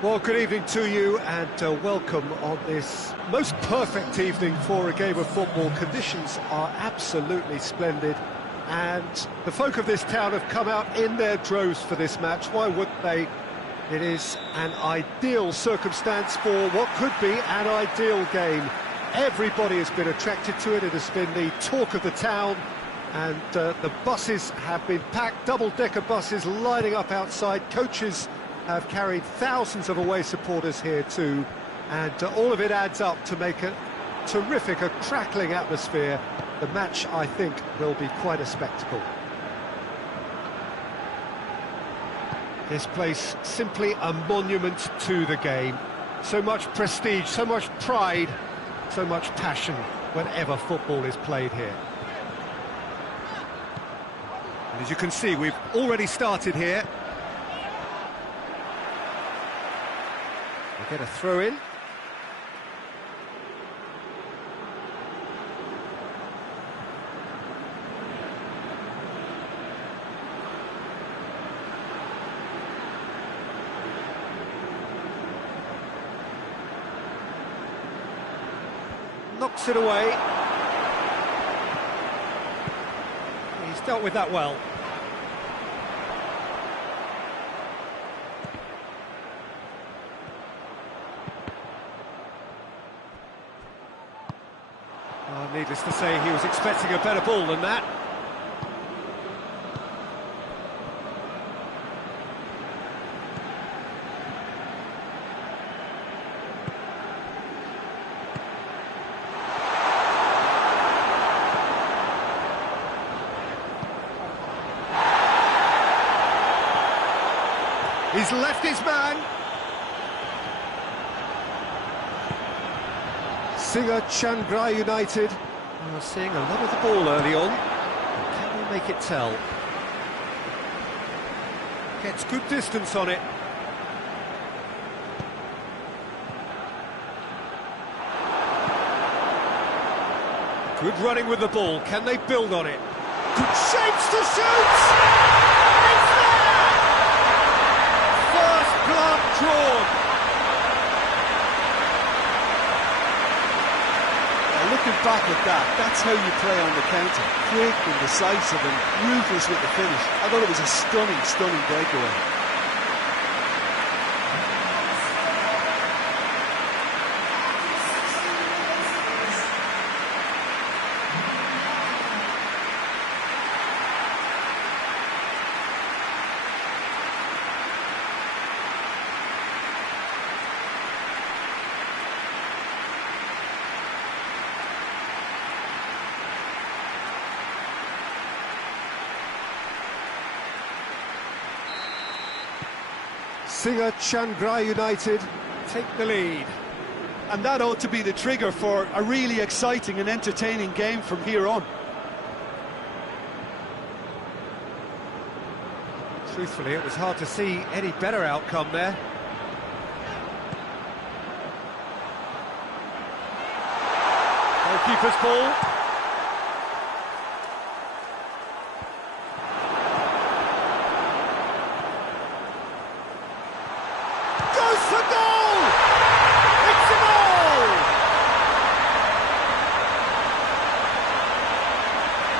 Well, good evening to you and welcome on this most perfect evening for a game of football. Conditions are absolutely splendid and the folk of this town have come out in their droves for this match. Why wouldn't they? It is an ideal circumstance for what could be an ideal game. Everybody has been attracted to it. It has been the talk of the town, and the buses have been packed, double-decker buses lining up outside. Coaches have carried thousands of away supporters here too, and all of it adds up to make a terrific, a crackling atmosphere. The match, I think, will be quite a spectacle. This place simply a monument to the game. So much prestige, so much pride, so much passion whenever football is played here. And as you can see, we've already started here. We get a throw in. Knocks it away. He's dealt with that well. Oh, needless to say, he was expecting a better ball than that. He's left his man. Singer Changra United are seeing a lot of the ball early on. Can they make it tell? Gets good distance on it. Good running with the ball. Can they build on it? Good shapes to shoot! Blood drawn. Looking back at that, that's how you play on the counter. Quick and decisive and ruthless with the finish. I thought it was a stunning, stunning breakaway. Singer Changra United take the lead. And that ought to be the trigger for a really exciting and entertaining game from here on. Truthfully, it was hard to see any better outcome there. Goalkeeper's ball. Goes for goal! It's a goal!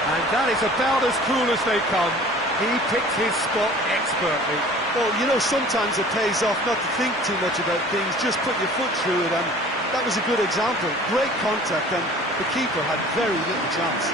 And that is about as cool as they come. He picked his spot expertly. Well, you know, sometimes it pays off not to think too much about things, just put your foot through it, and that was a good example. Great contact, and the keeper had very little chance.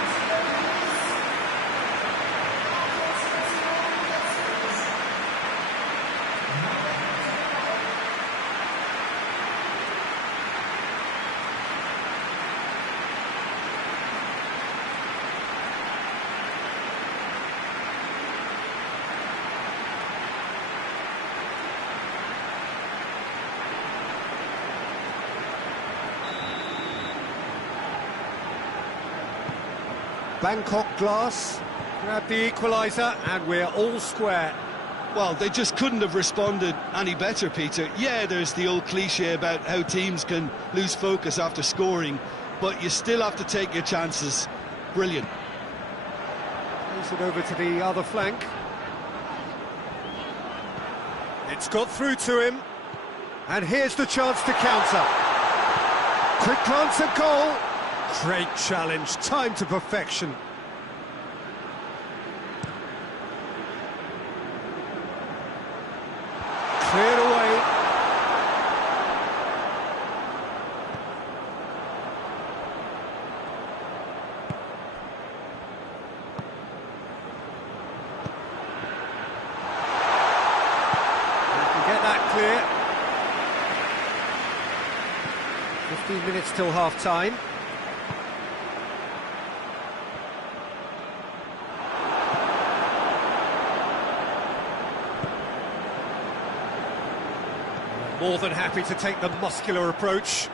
Bangkok Glass grab the equaliser and we're all square. Well, they just couldn't have responded any better, Peter. Yeah, there's the old cliche about how teams can lose focus after scoring, but you still have to take your chances. Brilliant. Plays it over to the other flank. It's got through to him. And here's the chance to counter. Quick glance at goal. Great challenge, timed to perfection. Cleared away. They can get that clear. 15 minutes till half-time. More than happy to take the muscular approach.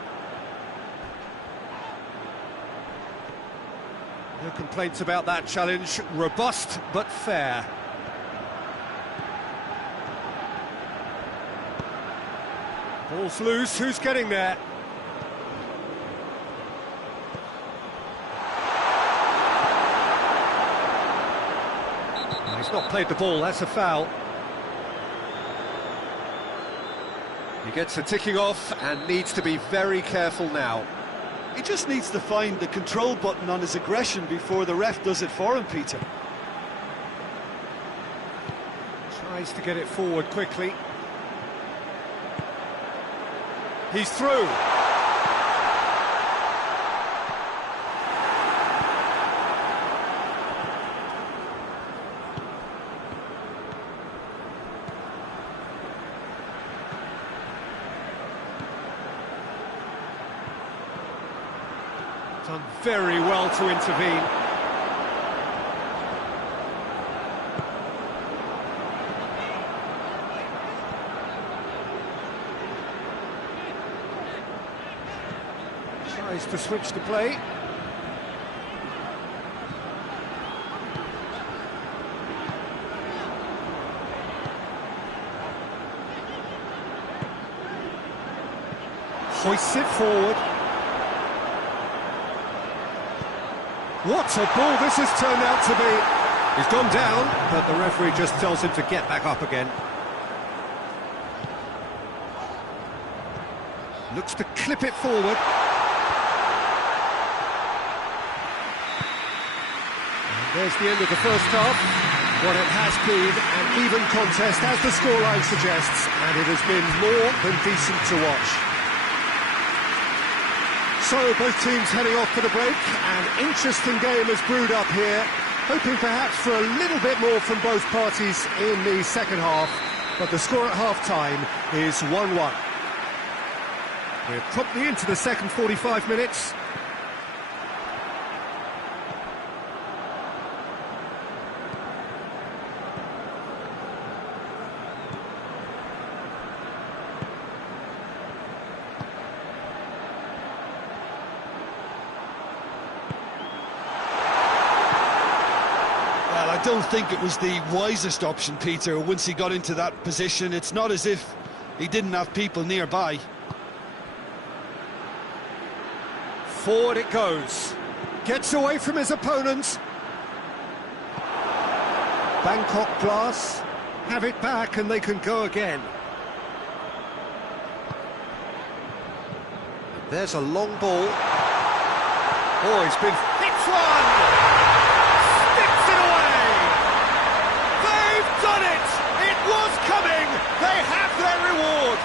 No complaints about that challenge. Robust but fair. Ball's loose. Who's getting there? He's not played the ball. That's a foul. He gets a ticking off and needs to be very careful now. He just needs to find the control button on his aggression before the ref does it for him, Peter. Tries to get it forward quickly. He's through. Done very well to intervene. Tries to switch the play. Hoists it forward. What a ball this has turned out to be. He's gone down, but the referee just tells him to get back up again. Looks to clip it forward. And there's the end of the first half. What it has been an even contest, as the scoreline suggests, and it has been more than decent to watch. So both teams heading off for the break. An interesting game has brewed up here, hoping perhaps for a little bit more from both parties in the second half, but the score at half-time is 1-1. We're promptly into the second 45 minutes. I don't think it was the wisest option, Peter, once he got into that position. It's not as if he didn't have people nearby. Forward it goes. Gets away from his opponent. Bangkok Glass have it back and they can go again. There's a long ball. Oh, he's been hit one! Done it! It was coming! They have their reward!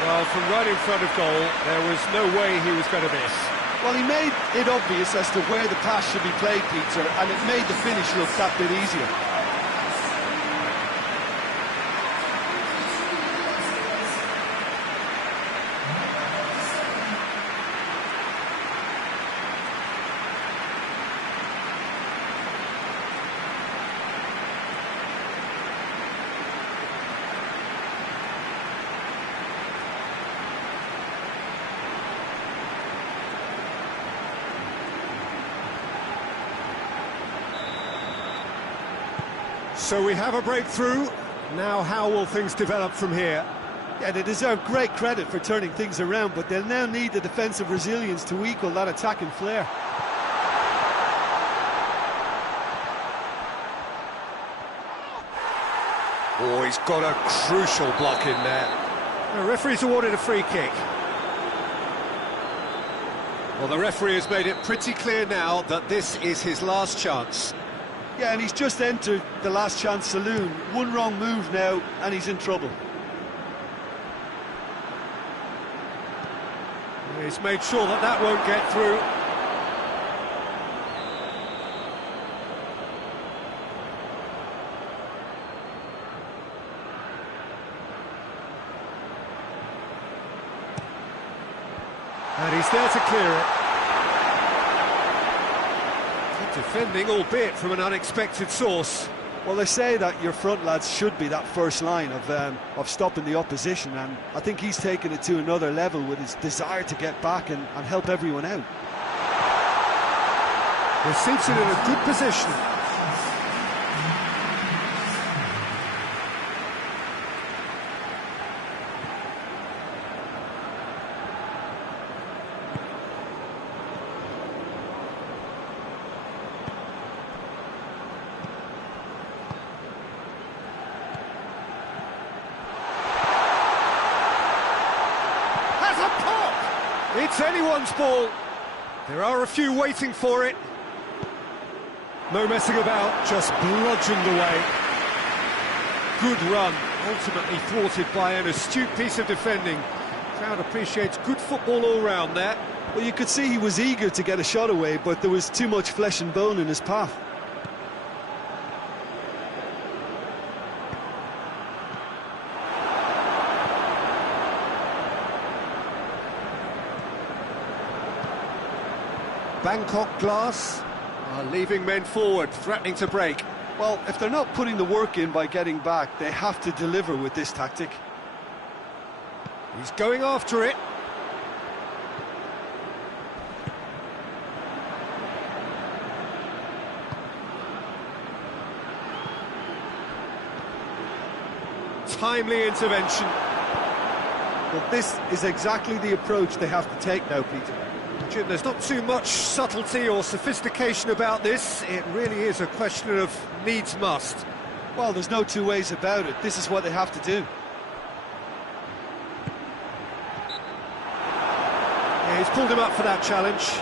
Well, from right in front of goal, there was no way he was going to miss. Well, he made it obvious as to where the pass should be played, Peter, and it made the finish look that bit easier. So we have a breakthrough. Now how will things develop from here? Yeah, they deserve great credit for turning things around, but they'll now need the defensive resilience to equal that attacking flair. Oh, he's got a crucial block in there. The referee's awarded a free kick. Well, the referee has made it pretty clear now that this is his last chance. Yeah, and he's just entered the last chance saloon. One wrong move now, and he's in trouble. He's made sure that that won't get through. And he's there to clear it. Good defending, albeit from an unexpected source. Well, they say that your front lads should be that first line of stopping the opposition, and I think he's taken it to another level with his desire to get back and help everyone out. He seats it in a good position. It's anyone's ball. There are a few waiting for it. No messing about, just bludgeoned away. Good run, ultimately thwarted by an astute piece of defending. Crowd appreciates good football all round there. Well, you could see he was eager to get a shot away, but there was too much flesh and bone in his path. Bangkok Glass are leaving men forward, threatening to break. Well, if they're not putting the work in by getting back, they have to deliver with this tactic. He's going after it. Timely intervention. But this is exactly the approach they have to take now, Peter. Jim, there's not too much subtlety or sophistication about this. It really is a question of needs must. Well, there's no two ways about it. This is what they have to do. Yeah, he's pulled him up for that challenge.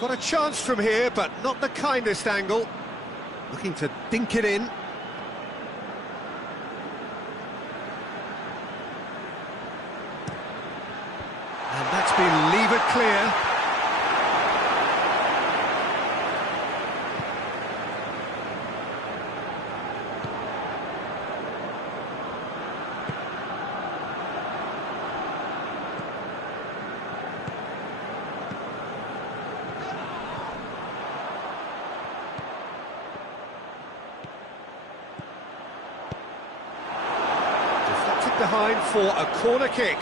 Got a chance from here, but not the kindest angle. Looking to dink it in. And that's been levered clear. Behind for a corner kick.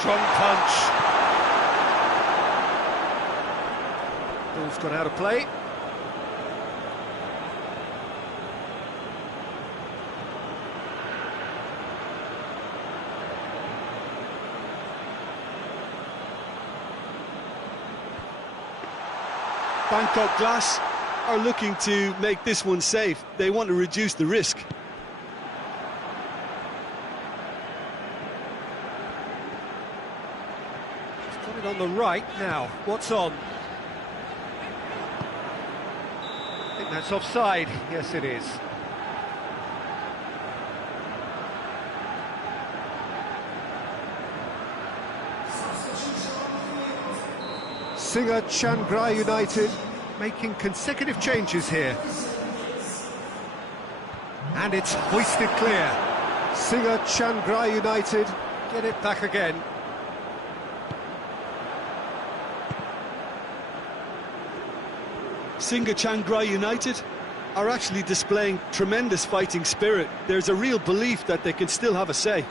Strong punch. Ball's gone out of play. Bangkok Glass are looking to make this one safe. They want to reduce the risk. He's got it on the right now. What's on? I think that's offside. Yes, it is. Singa Chiang Rai United making consecutive changes here. And it's hoisted clear. Singa Chiang Rai United get it back again. Singa Chiang Rai United are actually displaying tremendous fighting spirit. There's a real belief that they can still have a say.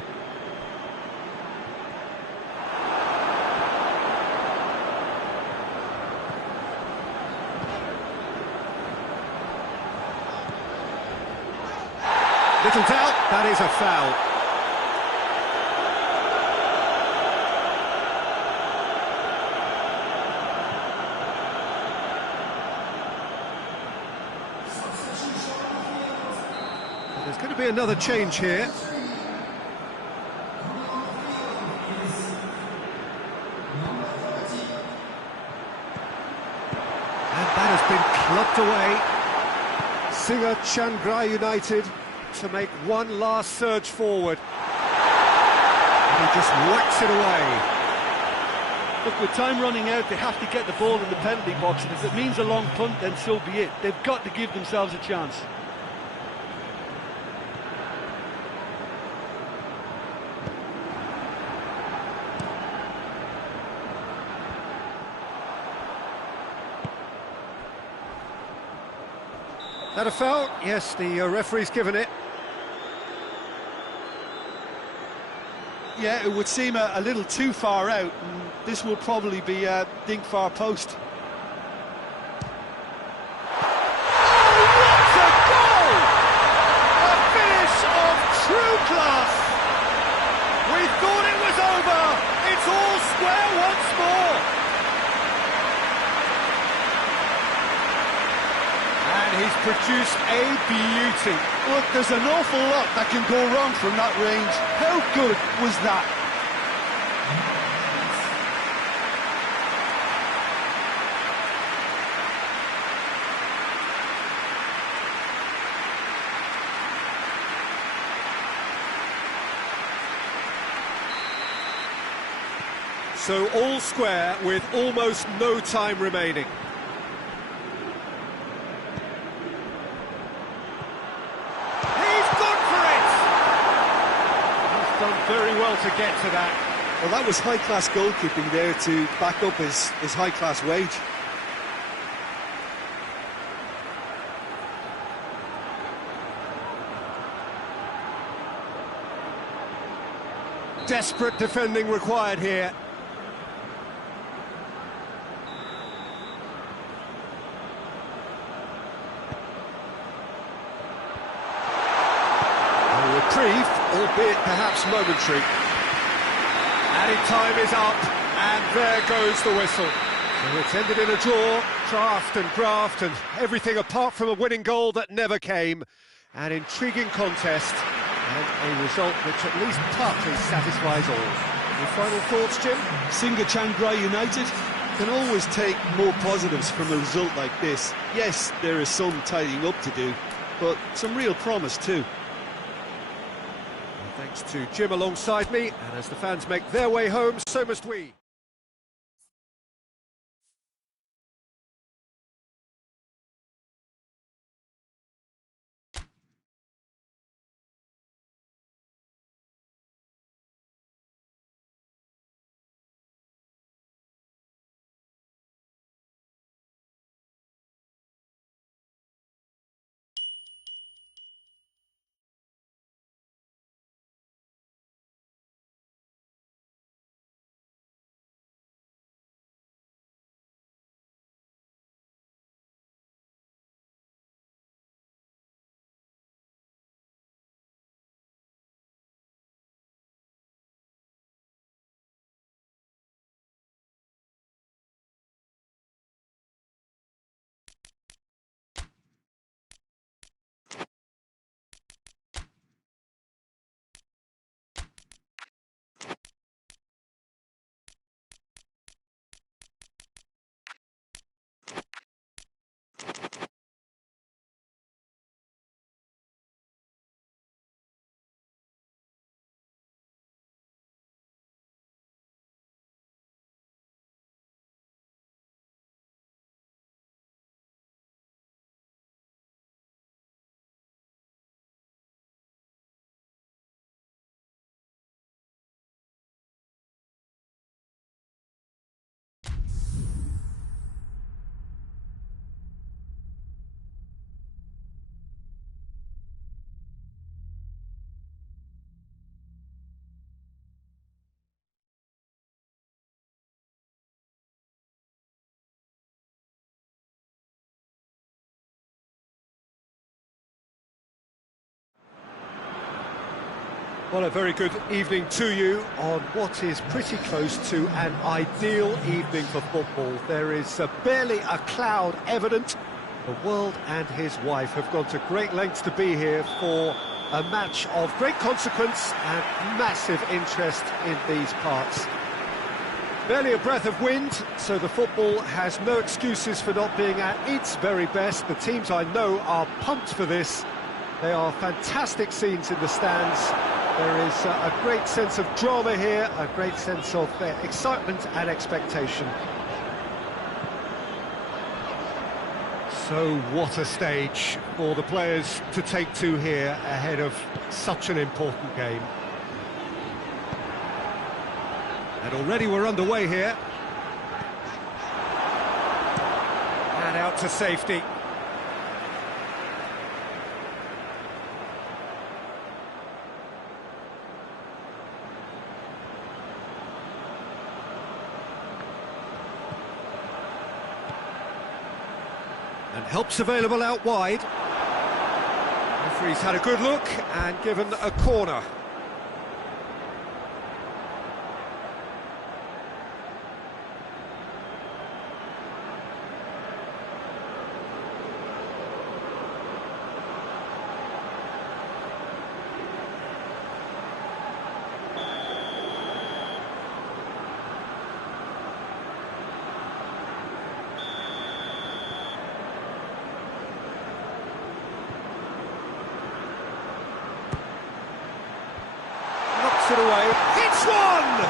Little doubt, that is a foul. There's going to be another change here. And that has been clubbed away. Singa Chiang Rai United to make one last surge forward. And he just whacks it away. Look, with time running out, they have to get the ball in the penalty box, and if it means a long punt, then so be it. They've got to give themselves a chance. That a foul? Yes, the referee's given it. Yeah, it would seem a little too far out, and this will probably be a dink far post. Oh, what a goal! A finish of true class! We thought it was over! It's all square once more! And he's produced a beauty. Look, there's an awful lot that can go wrong from that range. How good was that? So all square with almost no time remaining. Very well to get to that. Well, that was high-class goalkeeping there to back up his high-class wage. Desperate defending required here. A reprieve, albeit perhaps momentary. Added time is up, and there goes the whistle. So it's ended in a draw, draft and graft, and everything apart from a winning goal that never came. An intriguing contest, and a result which at least partly satisfies all. Your final thoughts, Jim? Singa Chiang Rai United can always take more positives from a result like this. Yes, there is some tidying up to do, but some real promise too. Thanks to Jim alongside me, and as the fans make their way home, so must we. Well, a very good evening to you on what is pretty close to an ideal evening for football. There is barely a cloud evident. The world and his wife have gone to great lengths to be here for a match of great consequence and massive interest in these parts. Barely a breath of wind, so the football has no excuses for not being at its very best. The teams I know are pumped for this. They are fantastic scenes in the stands. There is a great sense of drama here, a great sense of excitement and expectation. So what a stage for the players to take to here ahead of such an important game. And already we're underway here. And out to safety. And help's available out wide. Referee's had a good look and given a corner. It away. It's one!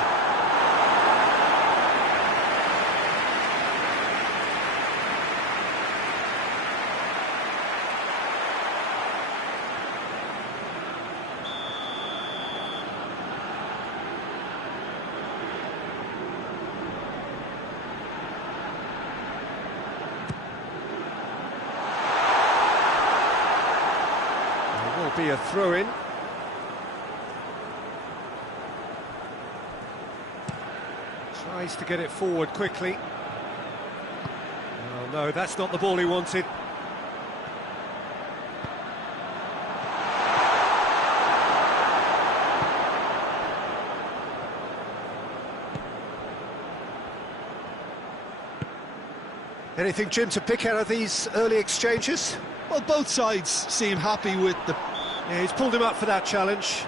There will be a throw-in. Tries to get it forward quickly. Oh no, that's not the ball he wanted. Anything, Jim, to pick out of these early exchanges? Well, both sides seem happy with the... Yeah, he's pulled him up for that challenge.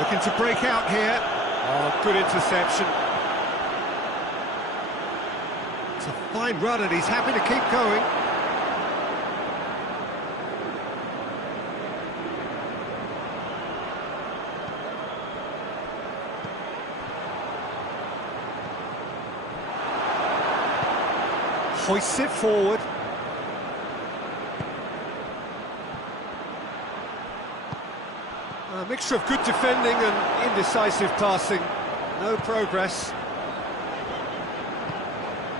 Looking to break out here. Oh, good interception. It's a fine run and he's happy to keep going. Hoists it forward. A mixture of good defending and indecisive passing. No progress.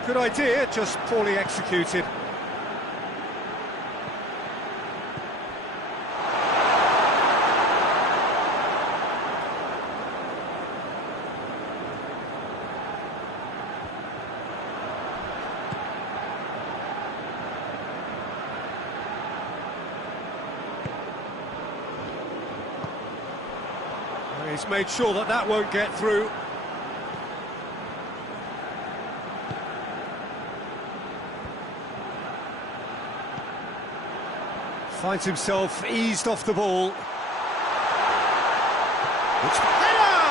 Good idea, just poorly executed. He's made sure that that won't get through. Finds himself eased off the ball. It's header!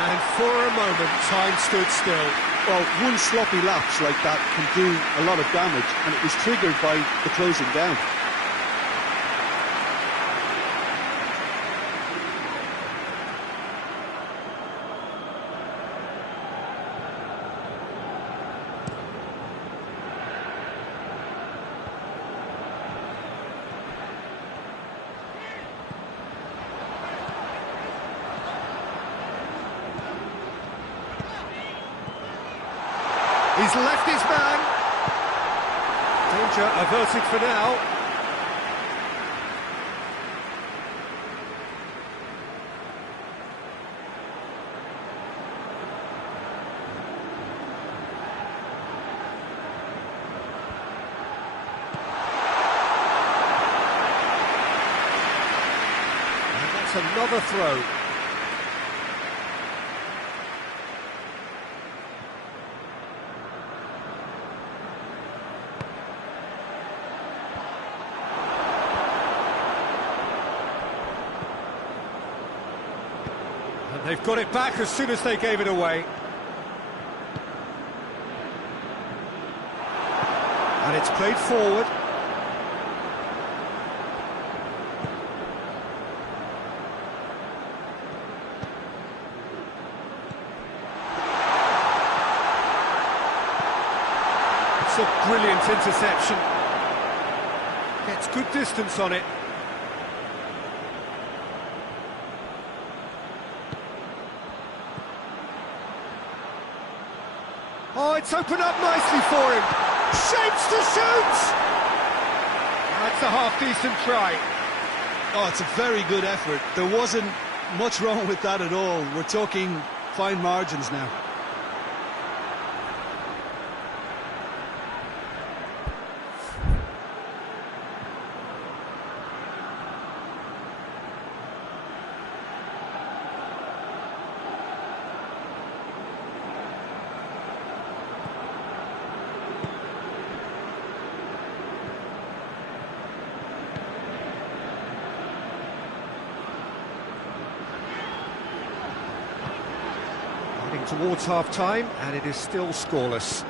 And for a moment, time stood still. Well, one sloppy lapse like that can do a lot of damage, and it was triggered by the closing down. He's left his man. Danger averted for now. And that's another throw. They've got it back as soon as they gave it away. And it's played forward. It's a brilliant interception. Gets good distance on it. Oh, it's opened up nicely for him. Shapes to shoot! That's a half-decent try. Oh, it's a very good effort. There wasn't much wrong with that at all. We're talking fine margins now. Towards half-time, and it is still scoreless.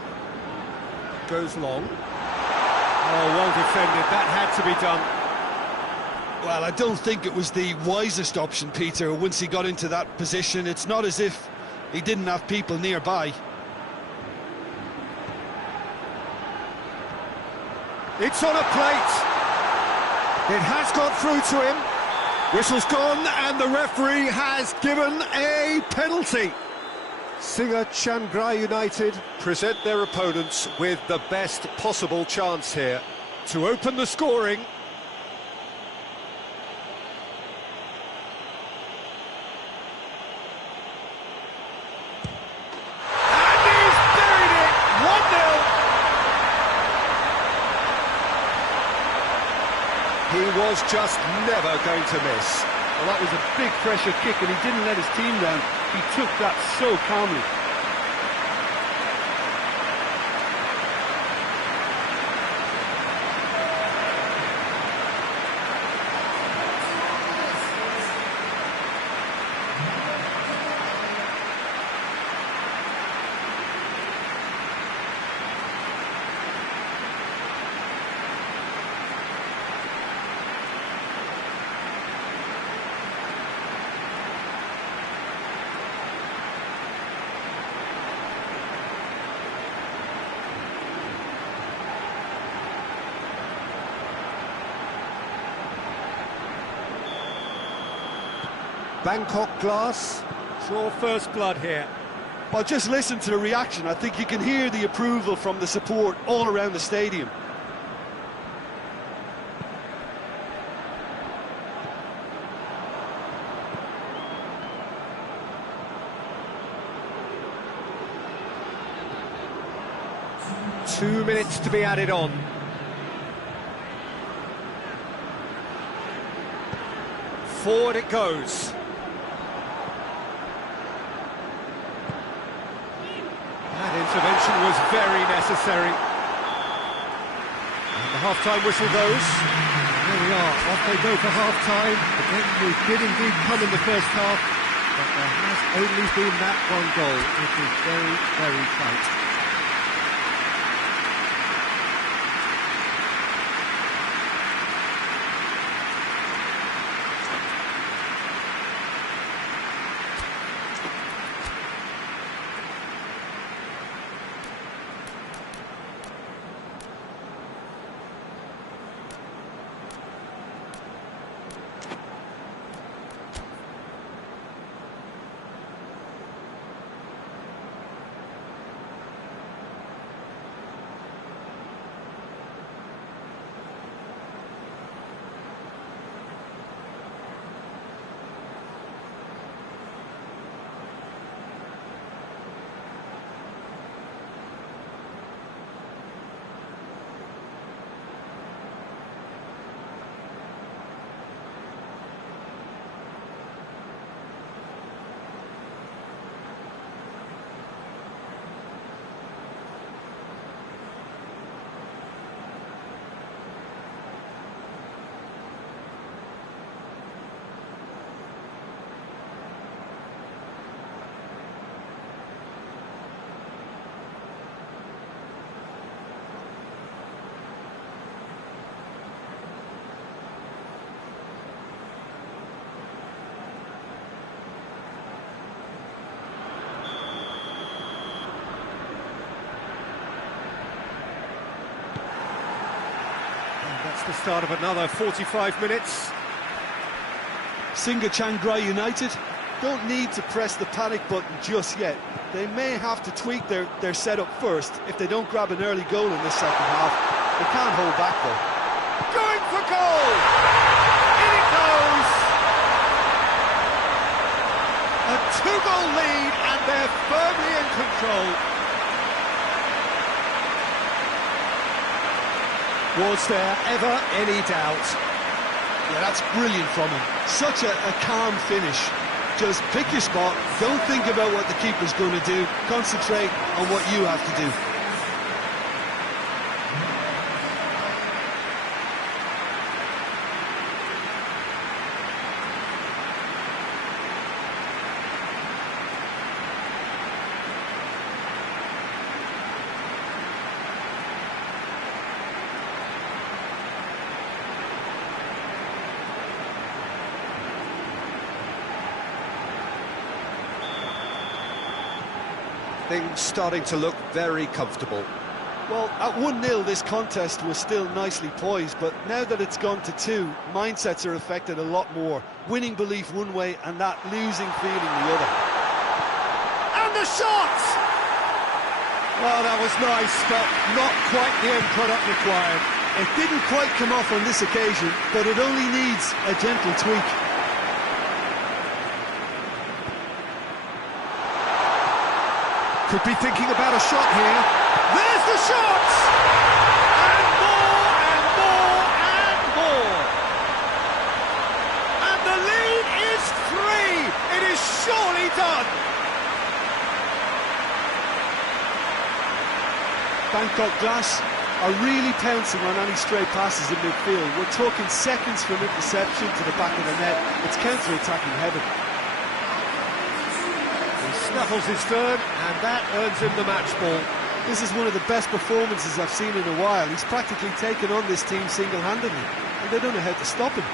Goes long. Oh, well defended. That had to be done. Well, I don't think it was the wisest option, Peter, once he got into that position. It's not as if he didn't have people nearby. It's on a plate. It has got through to him. Whistle's gone, and the referee has given a penalty. Singer Chiangrai United present their opponents with the best possible chance here to open the scoring. And he's buried it! 1-0! He was just never going to miss. Well, that was a big pressure kick, and he didn't let his team down. He took that so calmly. Bangkok glass. Draw first blood here. Well, just listen to the reaction. I think you can hear the approval from the support all around the stadium. Two minutes to be added on. Forward it goes. That intervention was very necessary. And the half-time whistle goes. There we are, off they go for half-time. Again, we did indeed come in the first half, but there has only been that one goal. It is very, very tight. the start of another 45 minutes. Singachangra United don't need to press the panic button just yet. They may have to tweak their setup first if they don't grab an early goal in the second half. They can't hold back though. Going for goal! In it goes! A 2-goal lead and they're firmly in control. Was there ever any doubt? Yeah, that's brilliant from him. Such a calm finish. Just pick your spot, don't think about what the keeper's going to do, concentrate on what you have to do. Things starting to look very comfortable. Well, at 1-0 this contest was still nicely poised, but now that it's gone to 2, mindsets are affected a lot more. Winning belief one way and that losing feeling the other. And the shot! Well, that was nice, but not quite the end product required. It didn't quite come off on this occasion, but it only needs a gentle tweak. Could be thinking about a shot here. There's the shot! And more, and more, and more! And the lead is 3! It is surely done! Bangkok Glass are really pouncing on any stray passes in midfield. We're talking seconds from interception to the back of the net. It's counter-attacking heaven. Snuffles his third, and that earns him the match ball. This is one of the best performances I've seen in a while. He's practically taken on this team single-handedly, and they don't know how to stop him.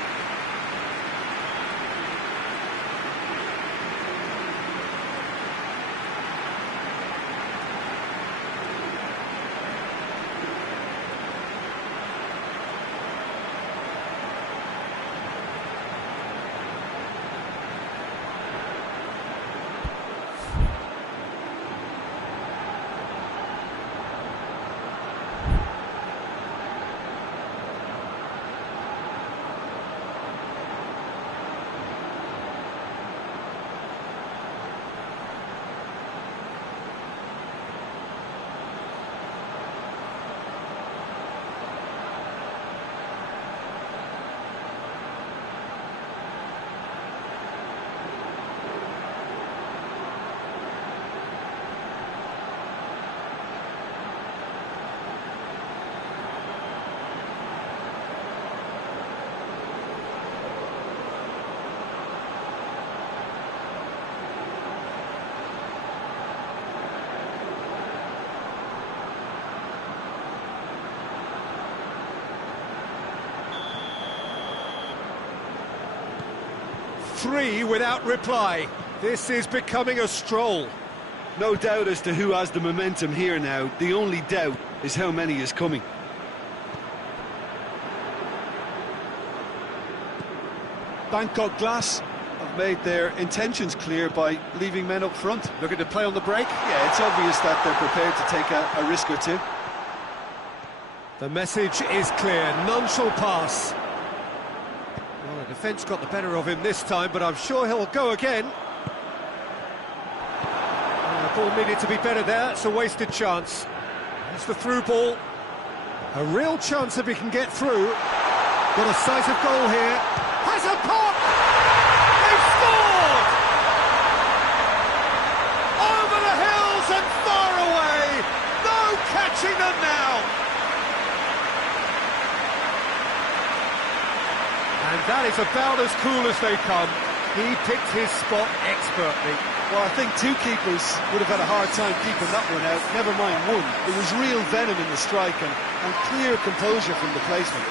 Three without reply. This is becoming a stroll. No doubt as to who has the momentum here now. The only doubt is how many is coming. Bangkok Glass have made their intentions clear by leaving men up front. Looking to play on the break. Yeah, it's obvious that they're prepared to take a risk or two. The message is clear. None shall pass. Well, the defence got the better of him this time, but I'm sure he'll go again. The ball needed to be better there. It's a wasted chance. That's the through ball. A real chance if he can get through. Got a sight of goal here. Has a pop! They've scored! Over the hills and far away. No catching them now. And that is about as cool as they come. He picked his spot expertly. Well, I think two keepers would have had a hard time keeping that one out, never mind one. There was real venom in the strike and clear composure from the placement.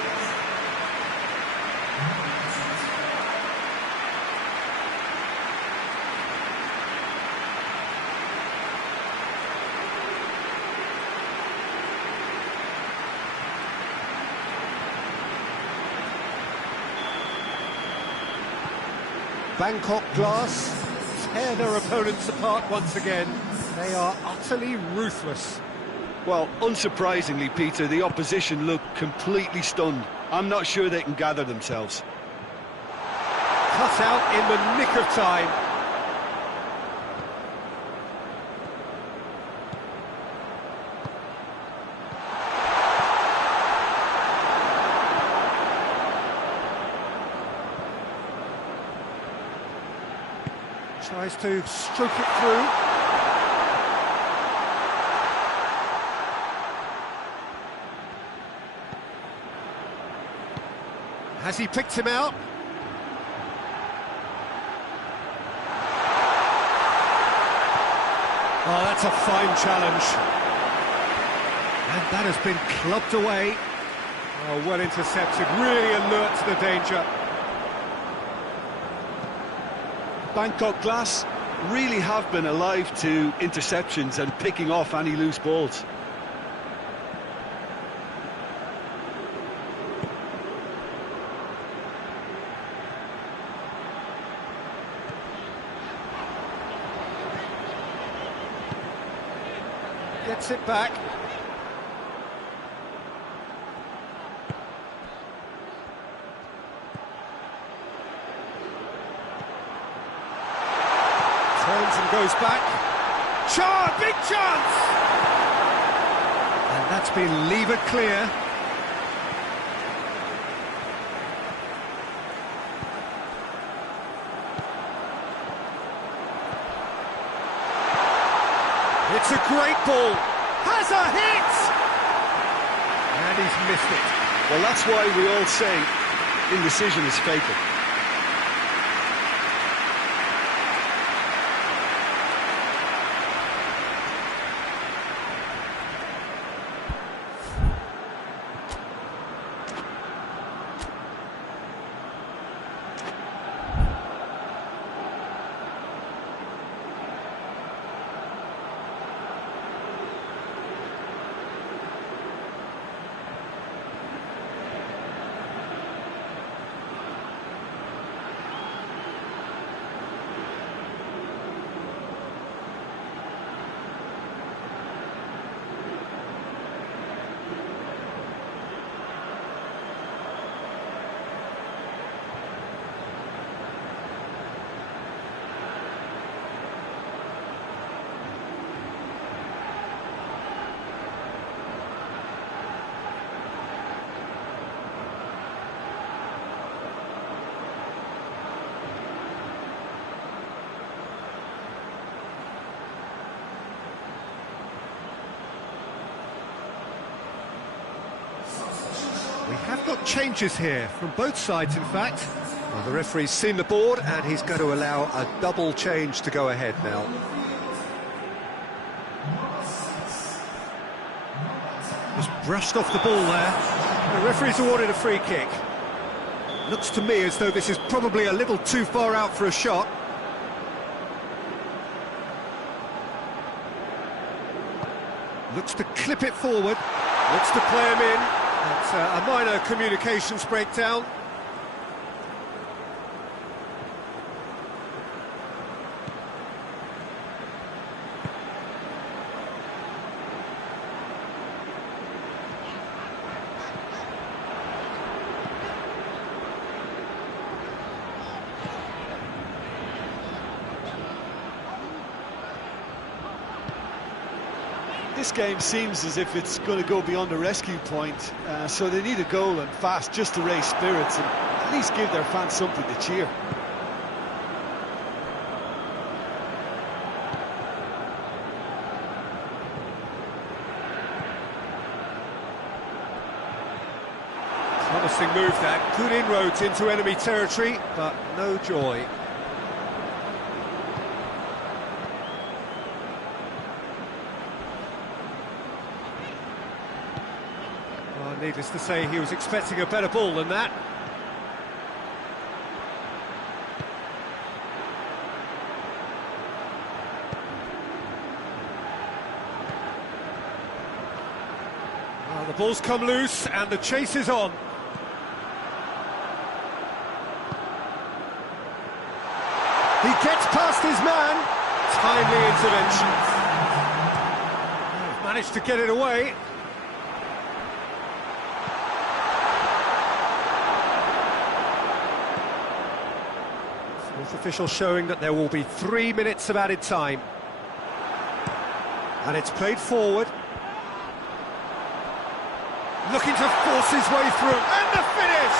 Bangkok Glass tear their opponents apart once again. They are utterly ruthless. Well, unsurprisingly, Peter, the opposition look completely stunned. I'm not sure they can gather themselves. Cut out in the nick of time. Tries to stroke it through. Has he picked him out? Oh, that's a fine challenge. And that has been clubbed away. Oh, well intercepted, really alert to the danger. Bangkok Glass really have been alive to interceptions and picking off any loose balls. Gets it back. Turns and goes back. Big chance! And that's been levered clear. It's a great ball. Has a hit! And he's missed it. Well, that's why we all say indecision is fatal. We have got changes here, from both sides in fact. Well, the referee's seen the board and he's going to allow a double change to go ahead now. Just brushed off the ball there. The referee's awarded a free kick. Looks to me as though this is probably a little too far out for a shot. Looks to clip it forward. Looks to play him in. It's a minor communications breakdown. This game seems as if it's going to go beyond the rescue point, so they need a goal and fast just to raise spirits and at least give their fans something to cheer. Promising move that, good inroads into enemy territory, but no joy. Needless to say, he was expecting a better ball than that. Well, the ball's come loose and the chase is on. gets past his man. Timely intervention. They've managed to get it away. Fourth official showing that there will be 3 minutes of added time. And it's played forward. Looking to force his way through, and the finish!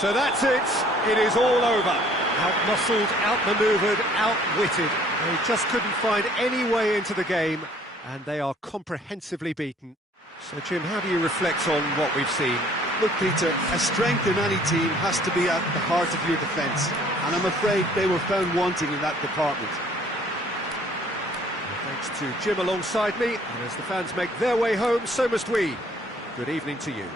So that's it, it is all over. Out-muscled, out-manoeuvred, out-witted. They just couldn't find any way into the game, and they are comprehensively beaten. So Jim, how do you reflect on what we've seen? Look, Peter, a strength in any team has to be at the heart of your defence, and I'm afraid they were found wanting in that department. Thanks to Jim alongside me, and as the fans make their way home, so must we. Good evening to you.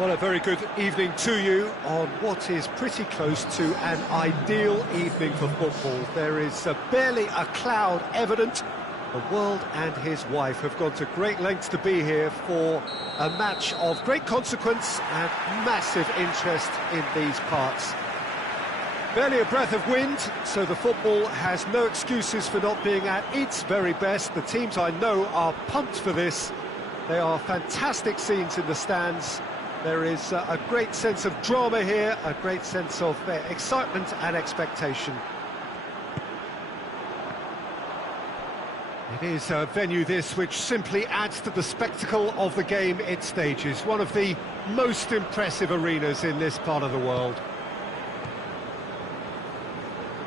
Well, a very good evening to you on what is pretty close to an ideal evening for football. There is barely a cloud evident. The world and his wife have gone to great lengths to be here for a match of great consequence and massive interest in these parts. Barely a breath of wind, so the football has no excuses for not being at its very best. The teams I know are pumped for this. They are fantastic scenes in the stands. There is a great sense of drama here, a great sense of excitement and expectation. It is a venue this which simply adds to the spectacle of the game it stages. One of the most impressive arenas in this part of the world.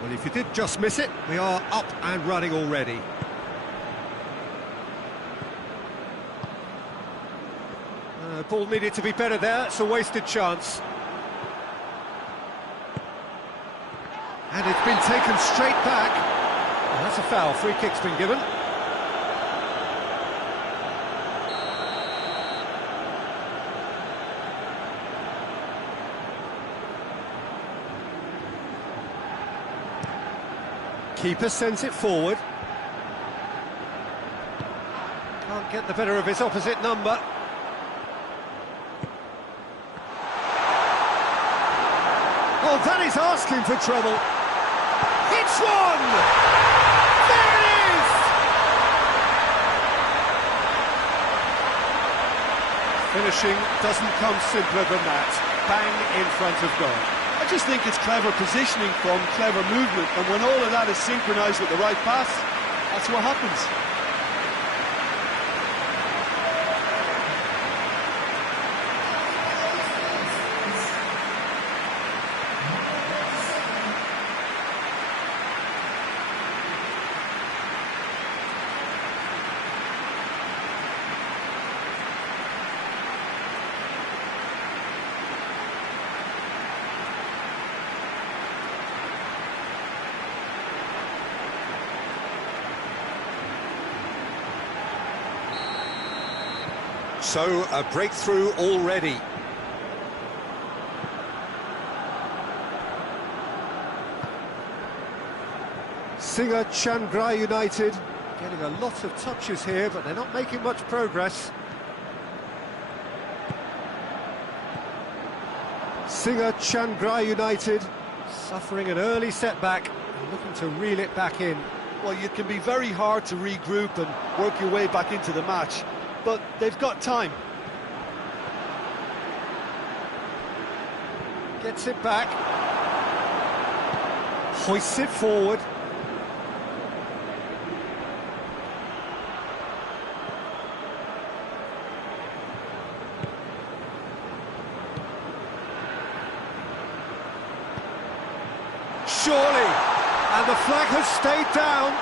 Well, if you did just miss it, we are up and running already. Ball needed to be better there, it's a wasted chance. And it's been taken straight back. Well, that's a foul, free kick's been given. Keeper sends it forward. Can't get the better of his opposite number. Oh, that is asking for trouble. It's one! There it is! Finishing doesn't come simpler than that. Bang in front of goal. I just think it's clever positioning from clever movement, and when all of that is synchronised with the right pass, that's what happens. So, a breakthrough already. Singa Chiangrai United getting a lot of touches here, but they're not making much progress. Singa Chiangrai United suffering an early setback and looking to reel it back in. Well, it can be very hard to regroup and work your way back into the match, but they've got time. Gets it back. Hoists it forward. Surely, and the flag has stayed down.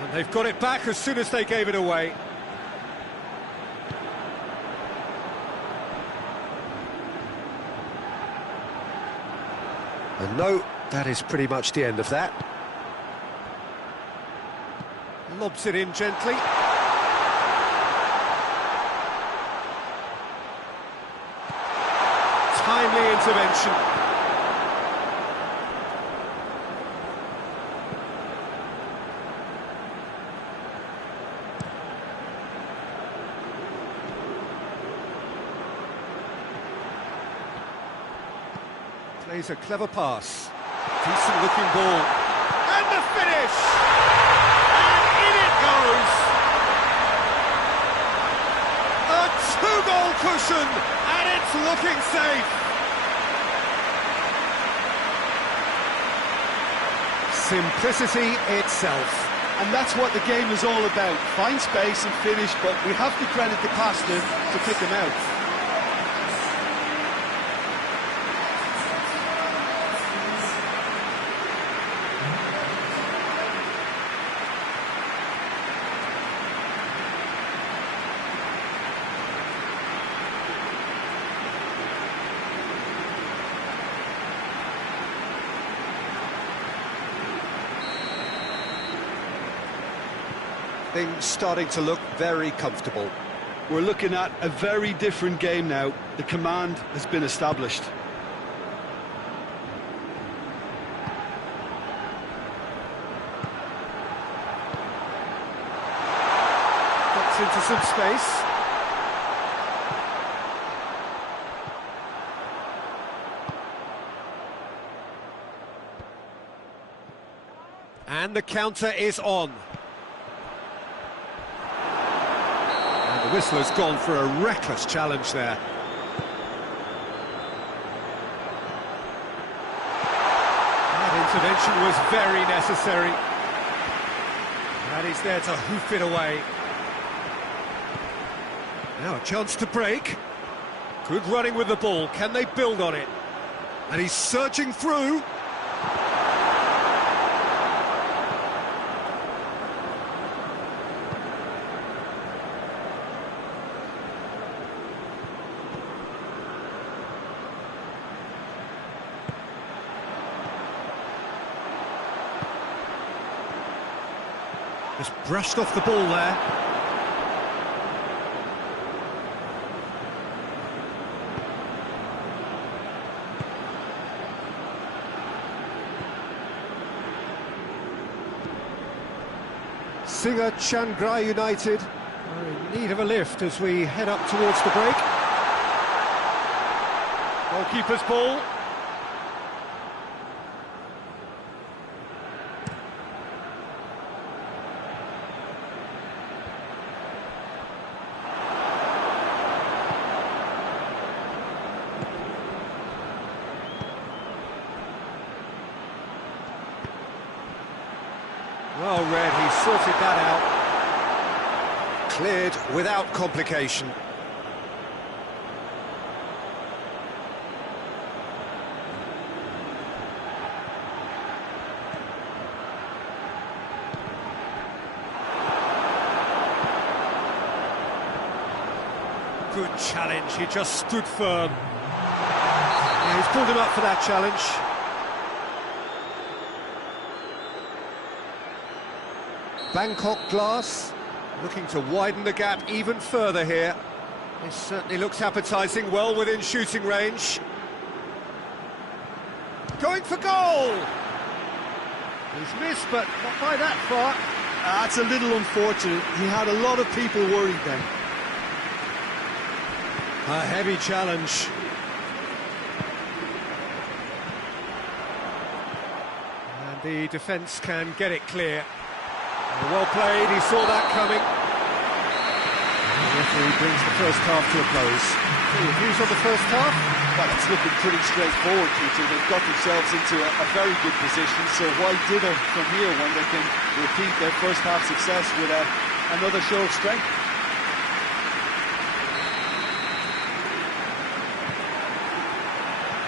And they've got it back as soon as they gave it away. And no, that is pretty much the end of that. Lobs it in gently. Timely intervention. Plays a clever pass. Decent looking ball. And the finish! A two-goal cushion, and it's looking safe. Simplicity itself. And that's what the game is all about. Find space and finish, but we have to credit the passer to pick him out. Things starting to look very comfortable. We're looking at a very different game now. The command has been established. Gets into some space. And the counter is on. And the whistler's gone for a reckless challenge there. That intervention was very necessary. And he's there to hoof it away. Now a chance to break. Good running with the ball. Can they build on it? And he's surging through. Just brushed off the ball there. Singer Chiangrai United are in need of a lift as we head up towards the break. Goalkeeper's ball. Well read, he sorted that out. Cleared without complication. Good challenge, he just stood firm. Yeah, he's pulled him up for that challenge. Bangkok Glass looking to widen the gap even further here. This certainly looks appetising, well within shooting range. Going for goal! He's missed, but not by that far. That's a little unfortunate. He had a lot of people worried then. A heavy challenge. And the defence can get it clear. Well played, he saw that coming. The referee brings the first half to a close. Your views on the first half? Well, it's looking pretty straightforward, Peter. They've got themselves into a very good position, so why dither from here when they can repeat their first half success with another show of strength?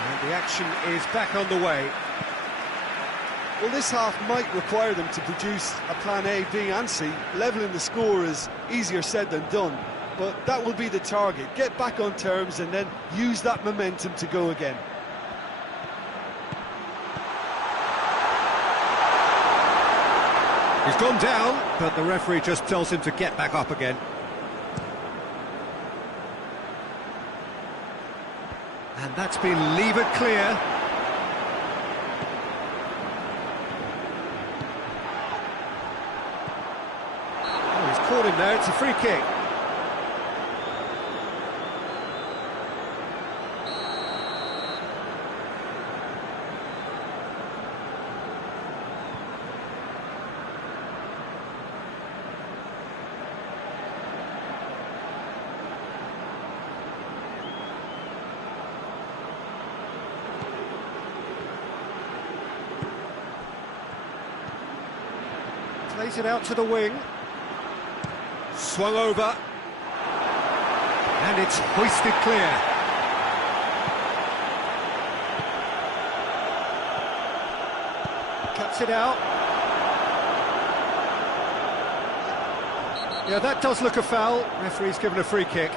And the action is back on the way. Well, this half might require them to produce a plan A, B and C. Levelling the score is easier said than done, but that will be the target. Get back on terms and then use that momentum to go again. He's gone down, but the referee just tells him to get back up again. And that's been levered clear. Caught him there, it's a free kick. Plays it out to the wing. Swung over, and it's hoisted clear. Cuts it out. Yeah, that does look a foul. Referee's given a free kick.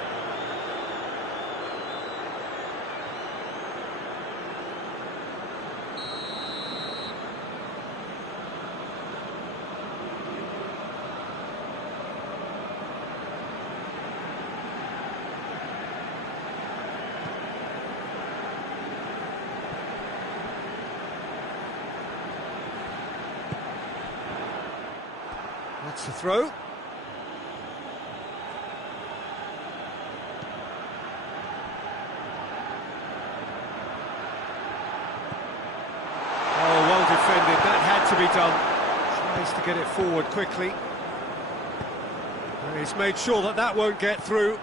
That's the throw. Oh, well defended. That had to be done. Tries to get it forward quickly. And he's made sure that that won't get through.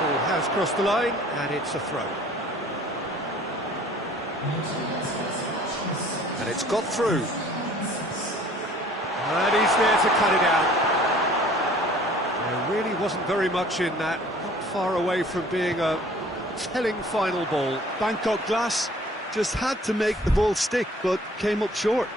Ball has crossed the line, and it's a throw. And it's got through. And he's there to cut it out. There really wasn't very much in that, not far away from being a telling final ball. Bangkok Glass just had to make the ball stick, but came up short.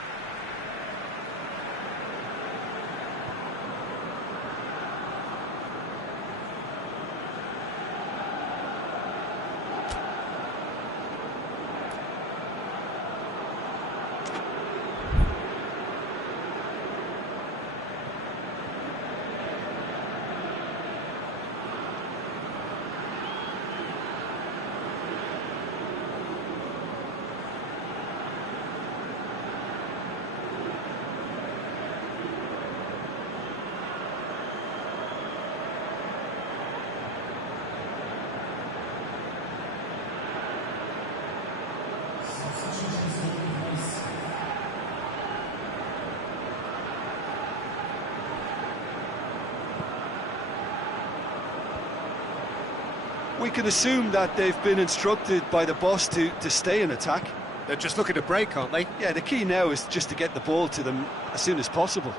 We can assume that they've been instructed by the boss to stay in attack. They're just looking to break, aren't they? Yeah, the key now is just to get the ball to them as soon as possible.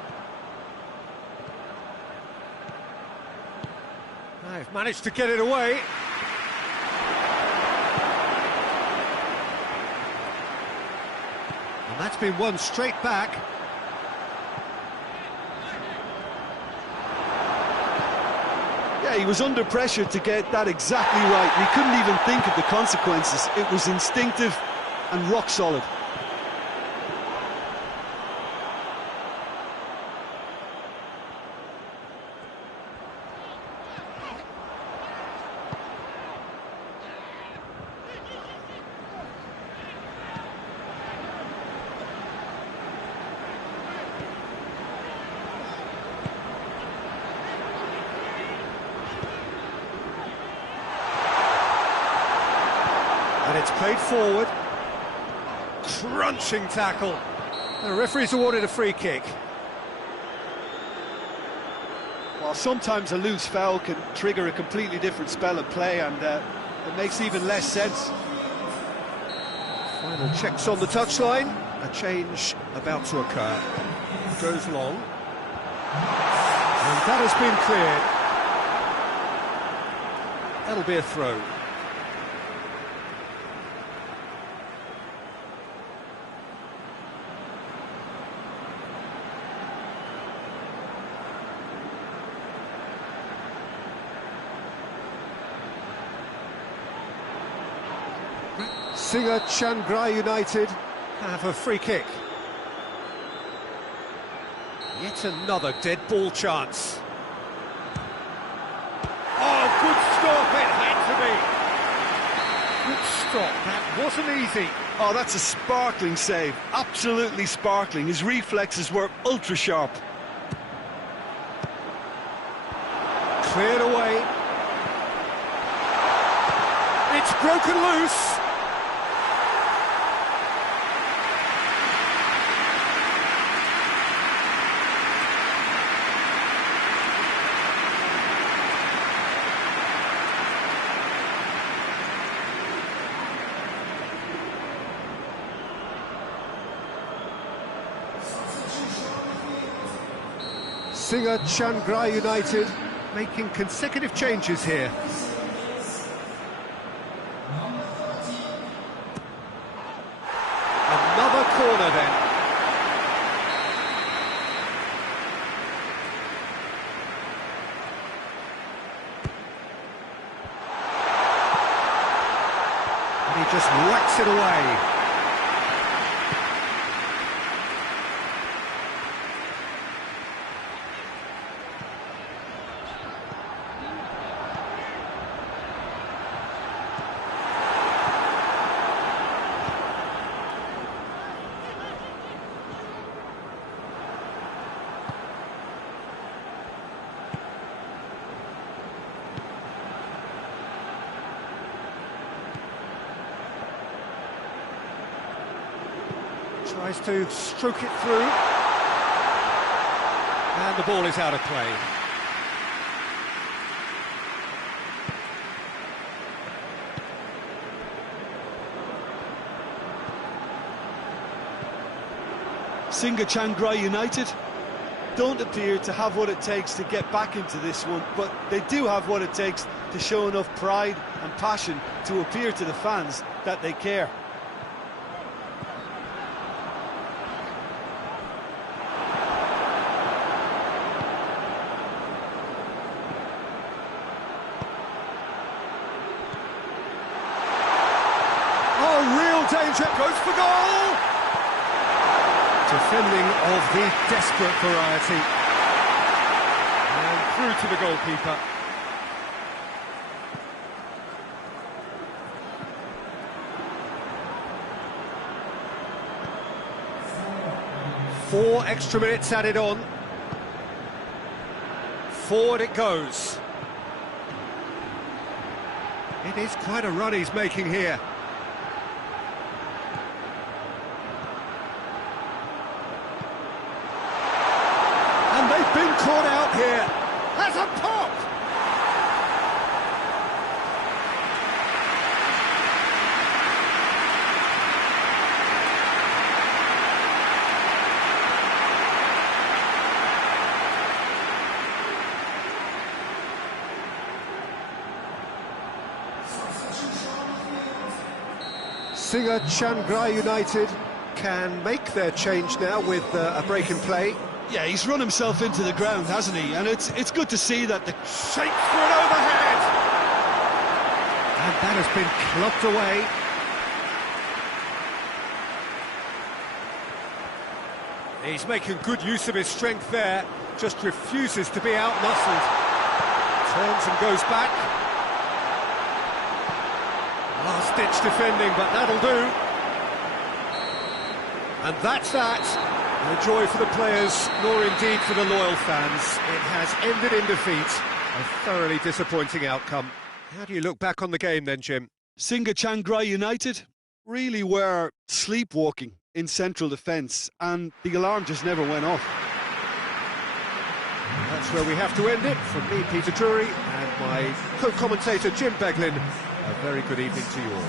They've managed to get it away. And that's been won straight back. Yeah, he was under pressure to get that exactly right. He couldn't even think of the consequences. It was instinctive and rock solid. And it's played forward. Crunching tackle. The referee's awarded a free kick. Well, sometimes a loose foul can trigger a completely different spell of play, and it makes even less sense. Final checks on the touchline. A change about to occur. Goes long. And that has been cleared. That'll be a throw. Singa Chiangrai United have a free kick. Yet another dead ball chance. Oh, good stop, it had to be. Good stop, that wasn't easy. Oh, that's a sparkling save, absolutely sparkling. His reflexes were ultra sharp. Cleared away. It's broken loose. Singa Chiangrai United making consecutive changes here. Another corner then. And he just whacks it away. Tries to stroke it through. And the ball is out of play. Singha United don't appear to have what it takes to get back into this one, but they do have what it takes to show enough pride and passion to appear to the fans that they care. Oh, real danger, goes for goal! Defending of the desperate variety. And through to the goalkeeper. Four extra minutes added on. Forward it goes. It is quite a run he's making here. And they've been caught out here. Has a pop! Singha United can make their change now with a break in play. Yeah, he's run himself into the ground, hasn't he? And it's good to see that the Shapes for an overhead! And that has been clubbed away. He's making good use of his strength there, just refuses to be outmuscled. Turns and goes back. Last-ditch defending, but that'll do. And that's that. No joy for the players, nor indeed for the loyal fans. It has ended in defeat. A thoroughly disappointing outcome. How do you look back on the game then, Jim? Singha United really were sleepwalking in central defence, and the alarm just never went off. That's where we have to end it. From me, Peter Drury, and my co-commentator, Jim Beglin. A very good evening to you all.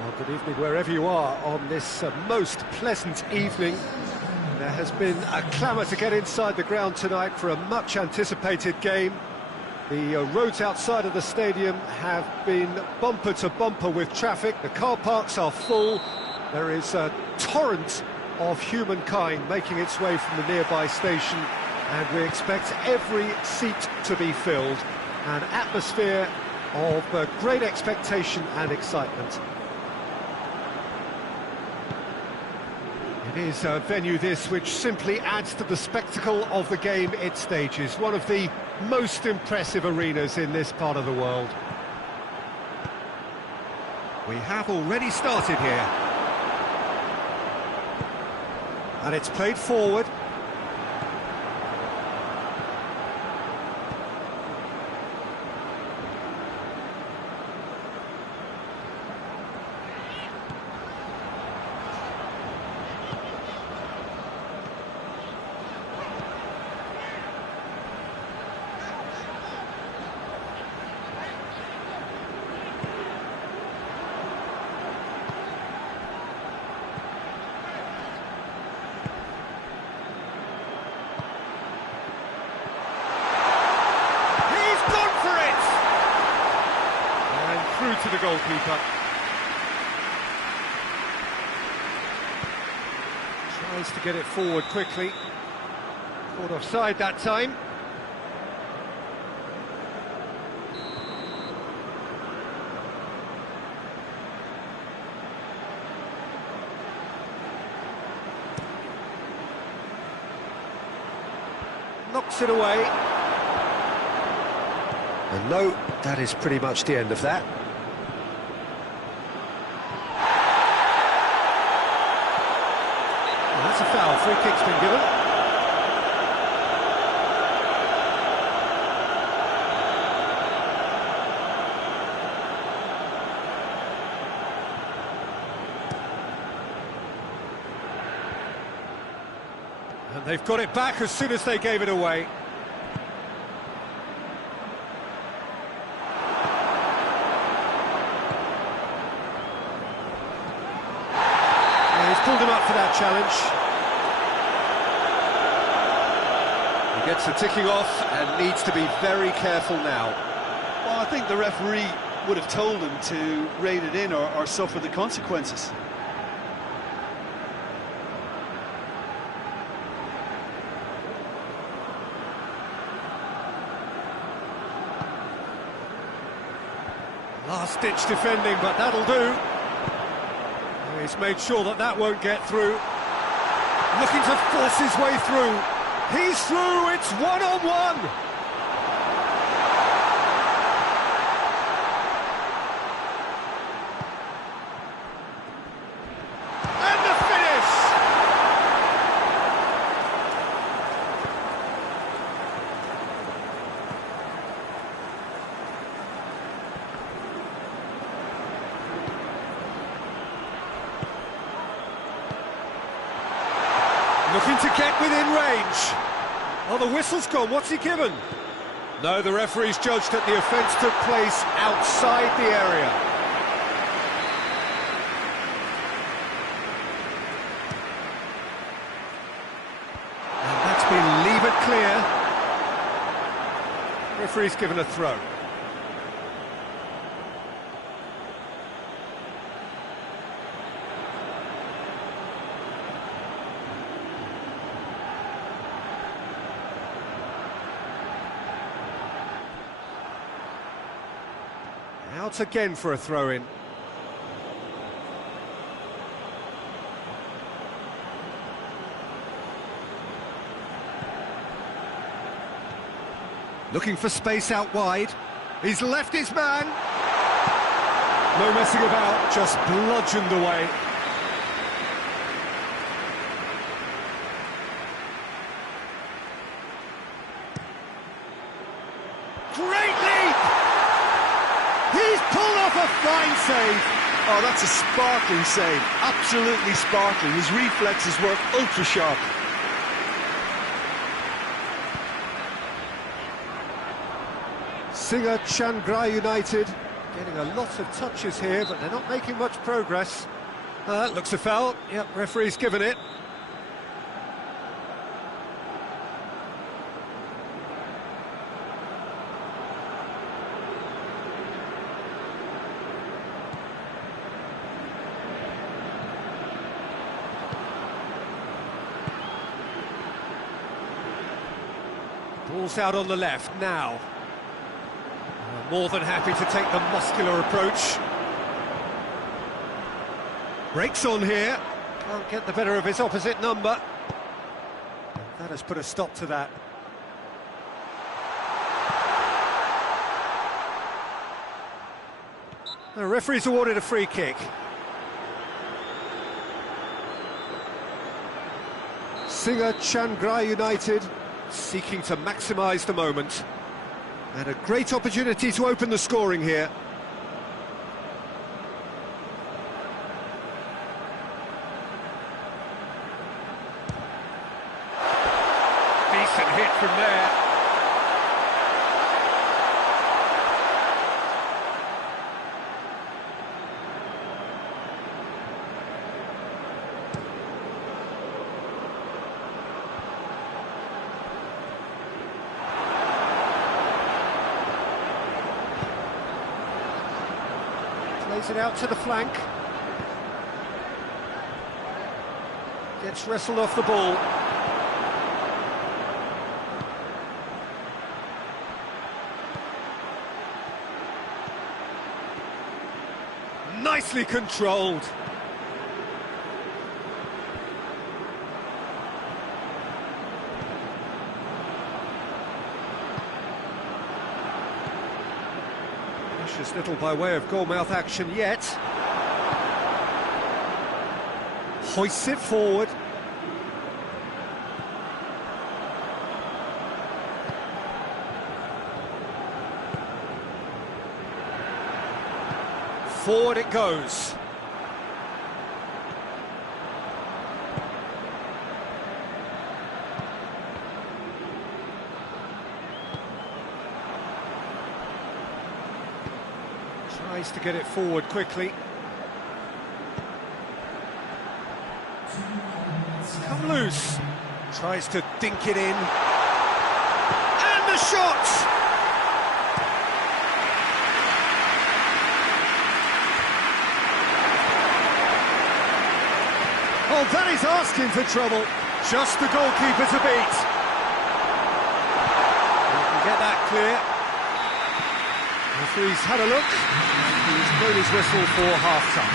Well, good evening wherever you are on this most pleasant evening. There has been a clamour to get inside the ground tonight for a much-anticipated game. The roads outside of the stadium have been bumper to bumper with traffic. The car parks are full. There is a torrent of humankind making its way from the nearby station, and we expect every seat to be filled. An atmosphere of great expectation and excitement. It is a venue this which simply adds to the spectacle of the game it stages. One of the most impressive arenas in this part of the world. We have already started here. And it's played forward. To the goalkeeper. Tries to get it forward quickly. Caught offside that time. Knocks it away. And no, that is pretty much the end of that. That's a foul. Free kick's been given. And they've got it back as soon as they gave it away. He's pulled him up for that challenge. He gets the ticking off and needs to be very careful now. Well, I think the referee would have told him to rate it in or suffer the consequences. Last-ditch defending, but that'll do. He's made sure that that won't get through. Looking to force his way through. He's through, it's one-on-one! And the finish! Looking to get within range. Oh, the whistle's gone. What's he given? No, the referee's judged that the offence took place outside the area. And that's been levered clear. Referee's given a throw. Out again for a throw-in. Looking for space out wide. He's left his man. No messing about, just bludgeoned away. Great leap! He's pulled off a fine save. Oh, that's a sparkling save. Absolutely sparkling. His reflexes work ultra sharp. Singer Changra United Getting a lot of touches here, but they're not making much progress. Looks a foul. Yep, referee's given it. Ball's out on the left now. More than happy to take the muscular approach. Breaks on here. Can't get the better of his opposite number. That has put a stop to that. The referee's awarded a free kick. Singa Chiangrai United seeking to maximise the moment. And a great opportunity to open the scoring here. Decent hit from there. Plays it out to the flank. Gets wrestled off the ball. Nicely controlled. Precious little by way of goalmouth action yet. Hoists it forward. Forward it goes. Tries to get it forward quickly. Come loose. Tries to dink it in. And the shot! Oh, that is asking for trouble. Just the goalkeeper to beat. We can get that clear. Referee's had a look, and he's blown his whistle for half-time.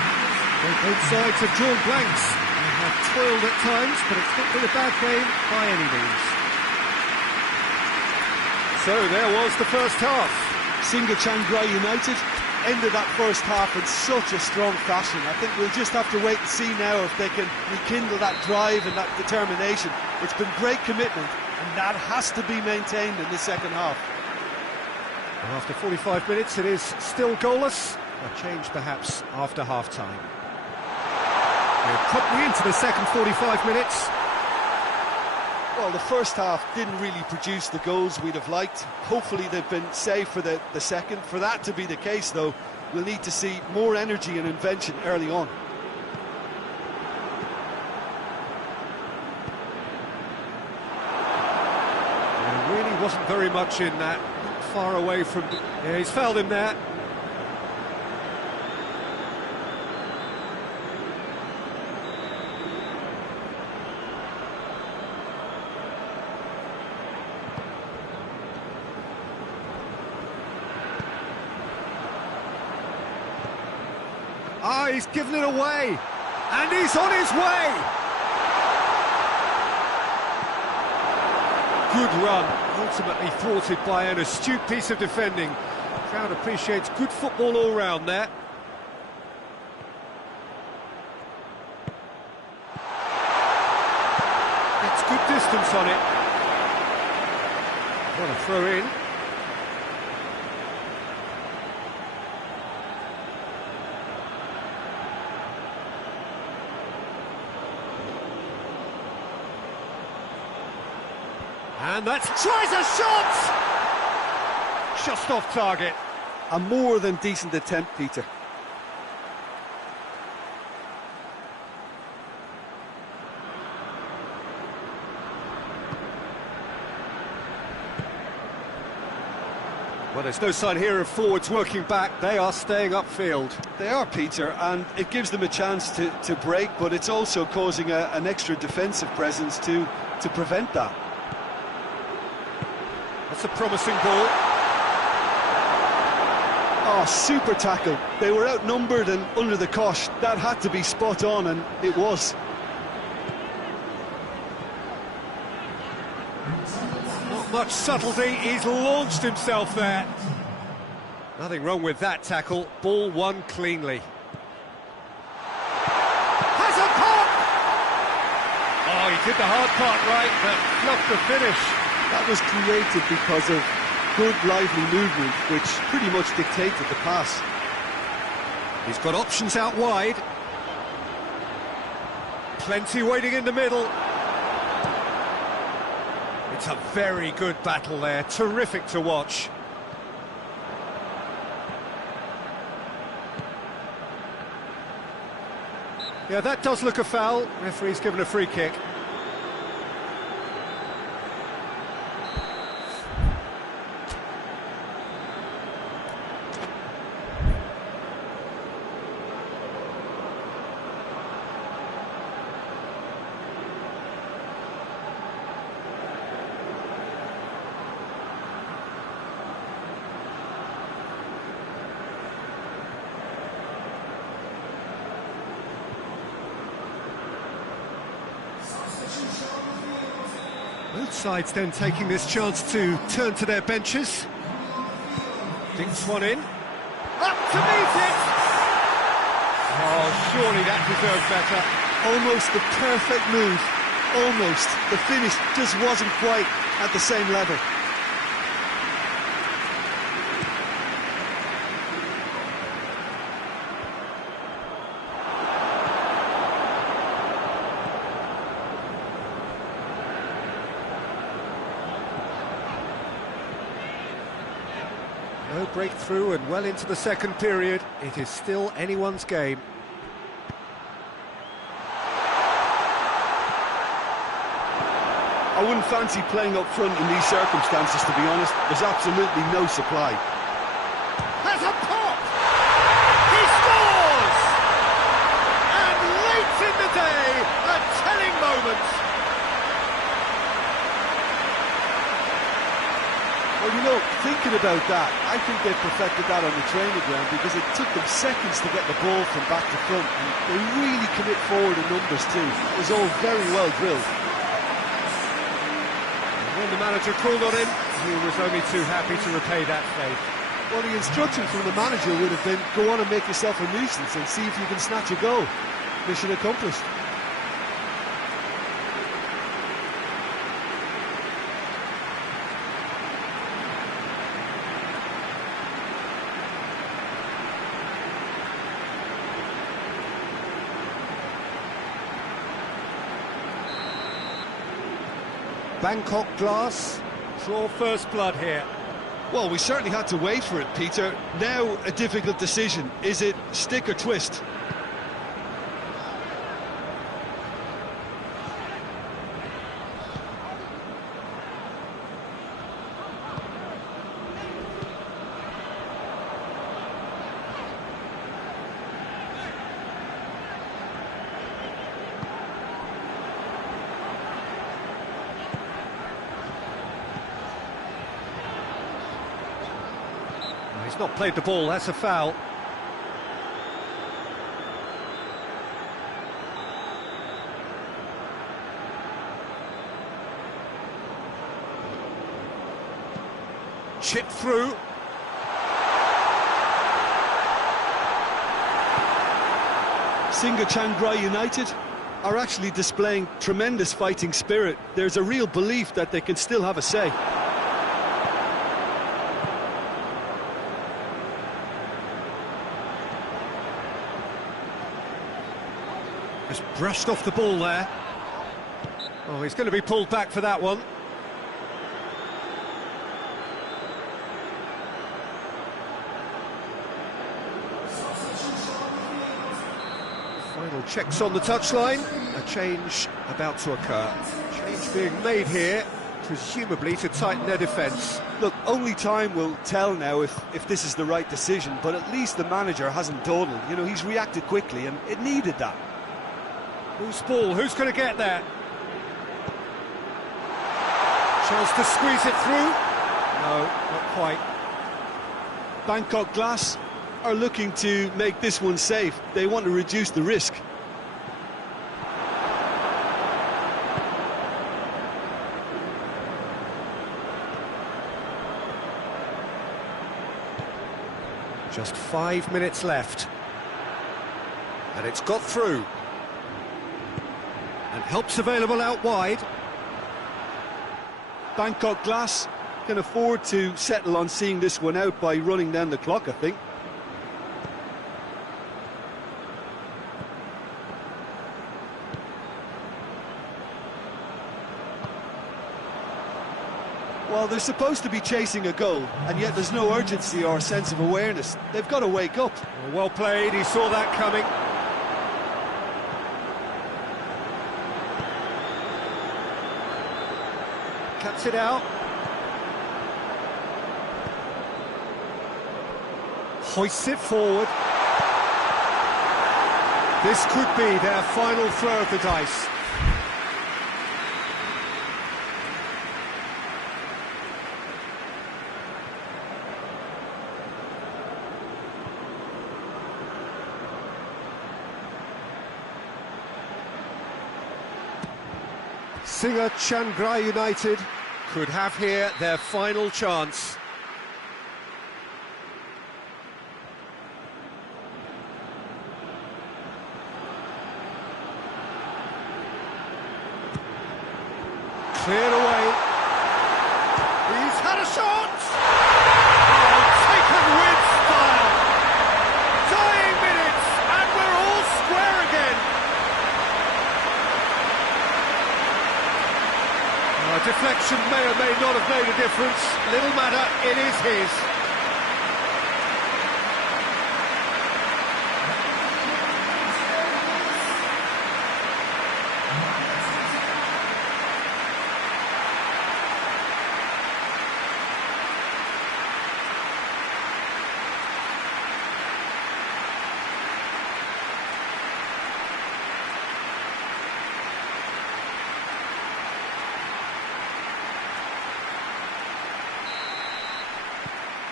Well, both sides have drawn blanks. They have toiled at times, but it's not been a bad game by any means. So there was the first half. Singa Chiangrai United ended that first half in such a strong fashion. I think we'll just have to wait and see now if they can rekindle that drive and that determination. It's been great commitment, and that has to be maintained in the second half. And after 45 minutes, it is still goalless. A change perhaps after half-time. We're probably into the second 45 minutes. Well, the first half didn't really produce the goals we'd have liked. Hopefully they've been saved for the second. For that to be the case, though, we'll need to see more energy and invention early on. There really wasn't very much in that. Not far away from... Yeah, he's fouled him there. Ah, he's given it away, and he's on his way! Good run, ultimately thwarted by an astute piece of defending. The crowd appreciates good football all round there. Gets good distance on it. What a throw in. And that's... tries a shot! Just off target. A more than decent attempt, Peter. Well, there's no sign here of forwards working back. They are staying upfield. They are, Peter, and it gives them a chance to break, but it's also causing an extra defensive presence to prevent that. That's a promising ball. Oh, super tackle. They were outnumbered and under the cosh. That had to be spot on, and it was. Not much subtlety, he's launched himself there. Nothing wrong with that tackle, ball won cleanly. Has a pop! Oh, he did the hard part right, but fluffed the finish. That was created because of good, lively movement, which pretty much dictated the pass. He's got options out wide. Plenty waiting in the middle. It's a very good battle there, terrific to watch. Yeah, that does look a foul. Referee's given a free kick. Both sides then taking this chance to turn to their benches. Dinks one in. Up to meet it! Oh, surely that deserved better. Almost the perfect move. Almost. The finish just wasn't quite at the same level. No breakthrough and well into the second period. It is still anyone's game. I wouldn't fancy playing up front in these circumstances, to be honest. There's absolutely no supply. Has a pop! He scores! And late in the day, a telling moment. Well, you know, thinking about that, I think they perfected that on the training ground because it took them seconds to get the ball from back to front. And they really commit forward in numbers too. It was all very well drilled. When the manager called on him, he was only too happy to repay that faith. Well, the instruction from the manager would have been, go on and make yourself a nuisance and see if you can snatch a goal. Mission accomplished. Bangkok glass, draw first blood here. Well, we certainly had to wait for it, Peter. Now a difficult decision. Is it stick or twist? He's not played the ball, that's a foul. Chip through. Singachandra United are actually displaying tremendous fighting spirit. There's a real belief that they can still have a say. Just brushed off the ball there. Oh, he's going to be pulled back for that one. Final checks on the touchline. A change about to occur. Change being made here, presumably to tighten their defence. Look, only time will tell now if this is the right decision, but at least the manager hasn't dawdled. You know, he's reacted quickly, and it needed that. Who's ball? Who's going to get there? Chance to squeeze it through? No, not quite. Bangkok Glass are looking to make this one safe. They want to reduce the risk. Just 5 minutes left. And it's got through. And help's available out wide. Bangkok Glass can afford to settle on seeing this one out by running down the clock, I think. Well, they're supposed to be chasing a goal, and yet there's no urgency or sense of awareness. They've got to wake up. Well played, he saw that coming. Cuts it out. Hoists it forward. This could be their final throw of the dice. Singer Chiangrai United could have here their final chance. Cleared away. He's had a shot! Oh, taken with style. Dying minutes, and we're all square again. Deflection may or may not have made a difference. Little matter, it is his.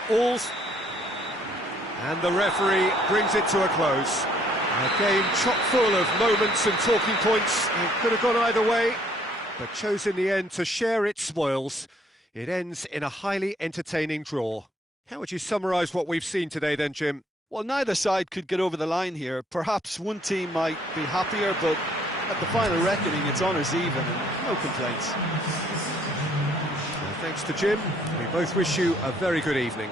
Alls, and the referee brings it to a close. A game chock full of moments and talking points. It could have gone either way, but chose in the end to share its spoils. It ends in a highly entertaining draw. How would you summarise what we've seen today then, Jim? Well, neither side could get over the line here. Perhaps one team might be happier, but at the final reckoning, it's honours even and no complaints. Well, thanks to Jim. We both wish you a very good evening.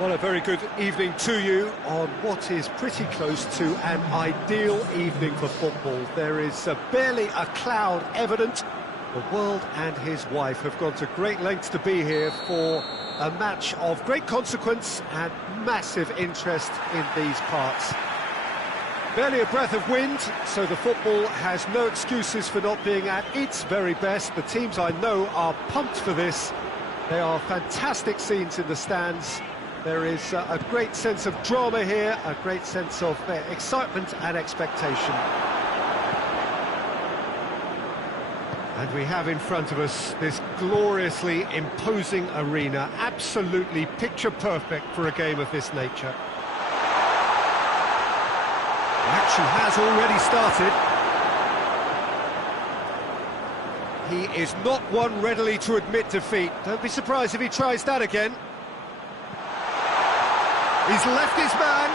Well, a very good evening to you on what is pretty close to an ideal evening for football. There is barely a cloud evident. The world and his wife have gone to great lengths to be here for a match of great consequence and massive interest in these parts. Barely a breath of wind, so the football has no excuses for not being at its very best. The teams I know are pumped for this. They are fantastic scenes in the stands. There is a great sense of drama here, a great sense of excitement and expectation. And we have in front of us this gloriously imposing arena, absolutely picture-perfect for a game of this nature. The action has already started. He is not one readily to admit defeat. Don't be surprised if he tries that again. He's left his man.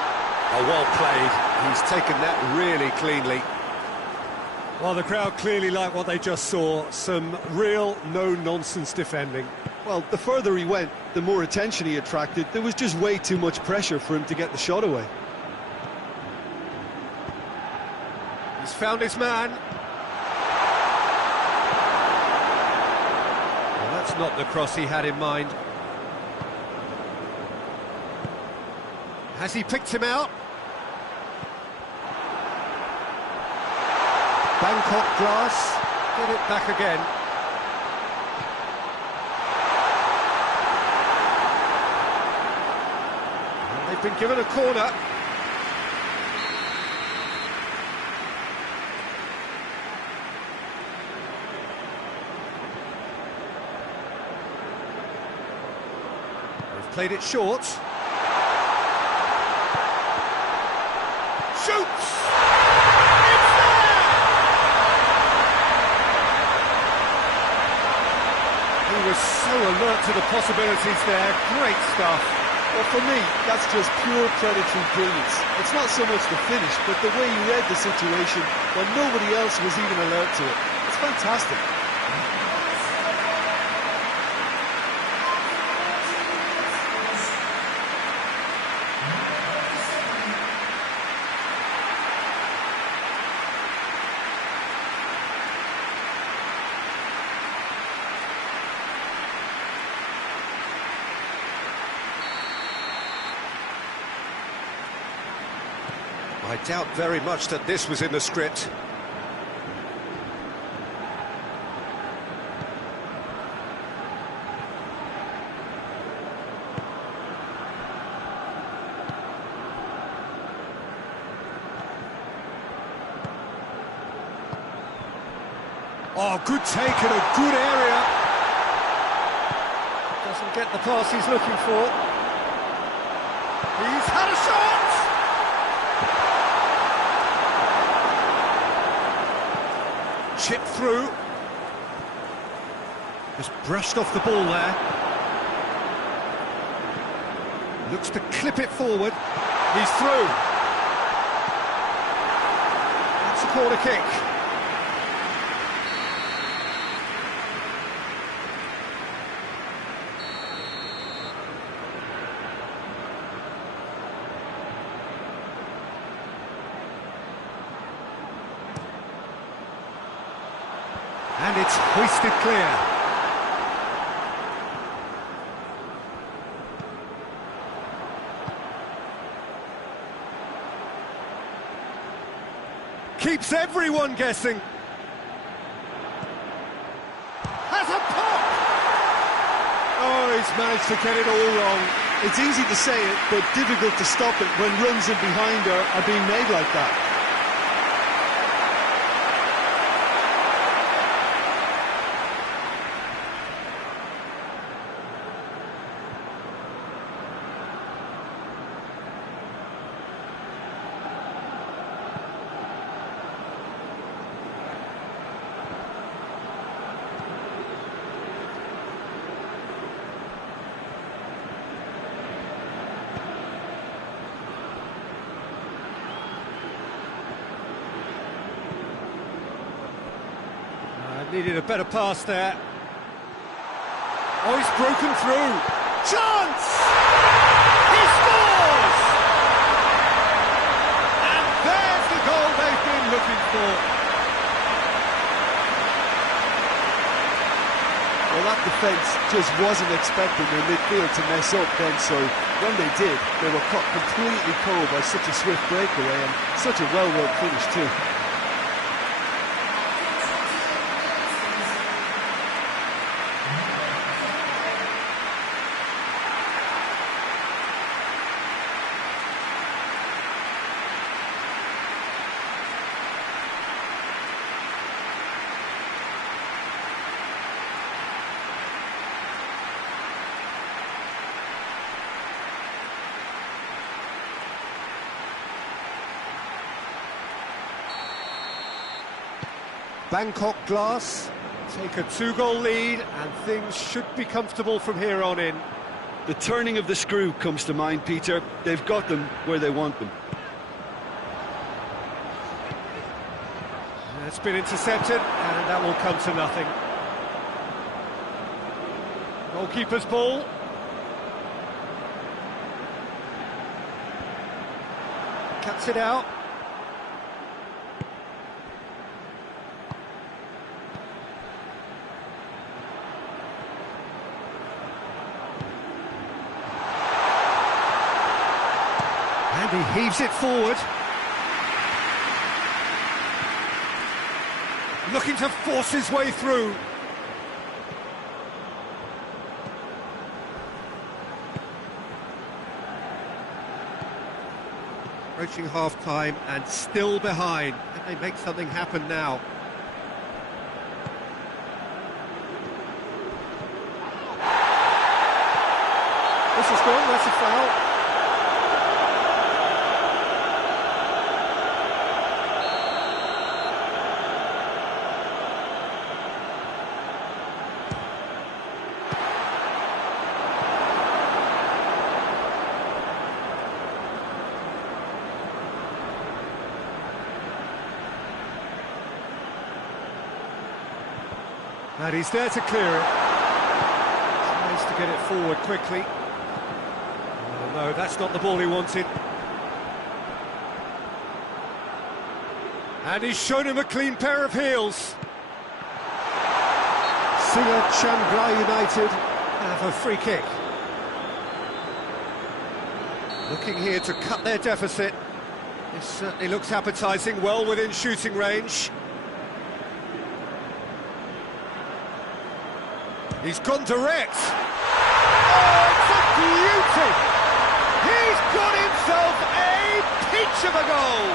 Oh, well played. He's taken that really cleanly. Well, the crowd clearly like what they just saw. Some real no-nonsense defending. Well, the further he went, the more attention he attracted. There was just way too much pressure for him to get the shot away. He's found his man. Well, that's not the cross he had in mind. Has he picked him out? Bangkok glass, get it back again. And they've been given a corner. They've played it short. Shoots! It's there! He was so alert to the possibilities there. Great stuff. Well, for me, that's just pure predatory brilliance. It's not so much the finish, but the way he read the situation when nobody else was even alert to it. It's fantastic. I doubt very much that this was in the script. Oh, good take in a good area. Doesn't get the pass he's looking for. He's had a shot! Chip through. Just brushed off the ball there. Looks to clip it forward. He's through. That's a corner kick. And it's hoisted clear. Keeps everyone guessing. Has a pop! Oh, he's managed to get it all wrong. It's easy to say it, but difficult to stop it when runs in behind are being made like that. Needed a better pass there. Oh, he's broken through. Chance! He thought. Well, that defence just wasn't expecting their midfield to mess up then, so when they did, they were caught completely cold by such a swift breakaway and such a well-worked finish too. Bangkok Glass take a 2-goal lead and things should be comfortable from here on in. The turning of the screw comes to mind, Peter. They've got them where they want them. It's been intercepted and that will come to nothing. Goalkeeper's ball. Cuts it out. And he heaves it forward. Looking to force his way through. Approaching half-time and still behind. Can they make something happen now? This is gone, that's a foul. And he's there to clear it. Tries to get it forward quickly. Oh, no, that's not the ball he wanted. And he's shown him a clean pair of heels. Singa Chiang Rai United have a free kick. Looking here to cut their deficit. This certainly looks appetising, well within shooting range. He's gone direct. Oh, it's a beauty! He's got himself a peach of a goal.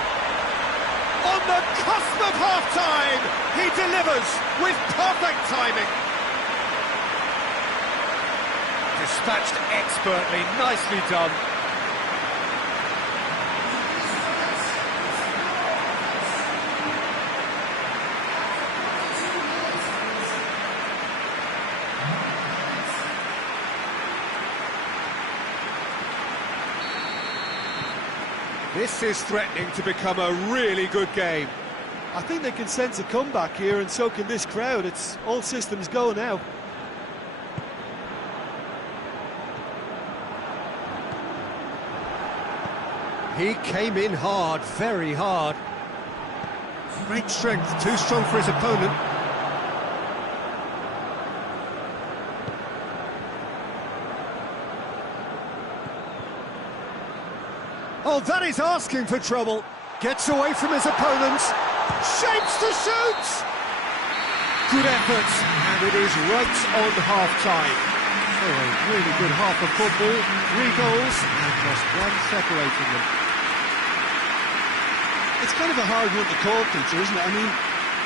On the cusp of half-time, he delivers with perfect timing. Dispatched expertly, nicely done. This is threatening to become a really good game. I think they can sense a comeback here, and so can this crowd. It's all systems go now. He came in hard, very hard. Great strength, too strong for his opponent. Oh, that is asking for trouble. Gets away from his opponents. Shapes to shoot! Good effort, and it is right on half-time. So a really good half of football, 3 goals, and just one separating them. It's kind of a hard one to call, Peter, isn't it? I mean,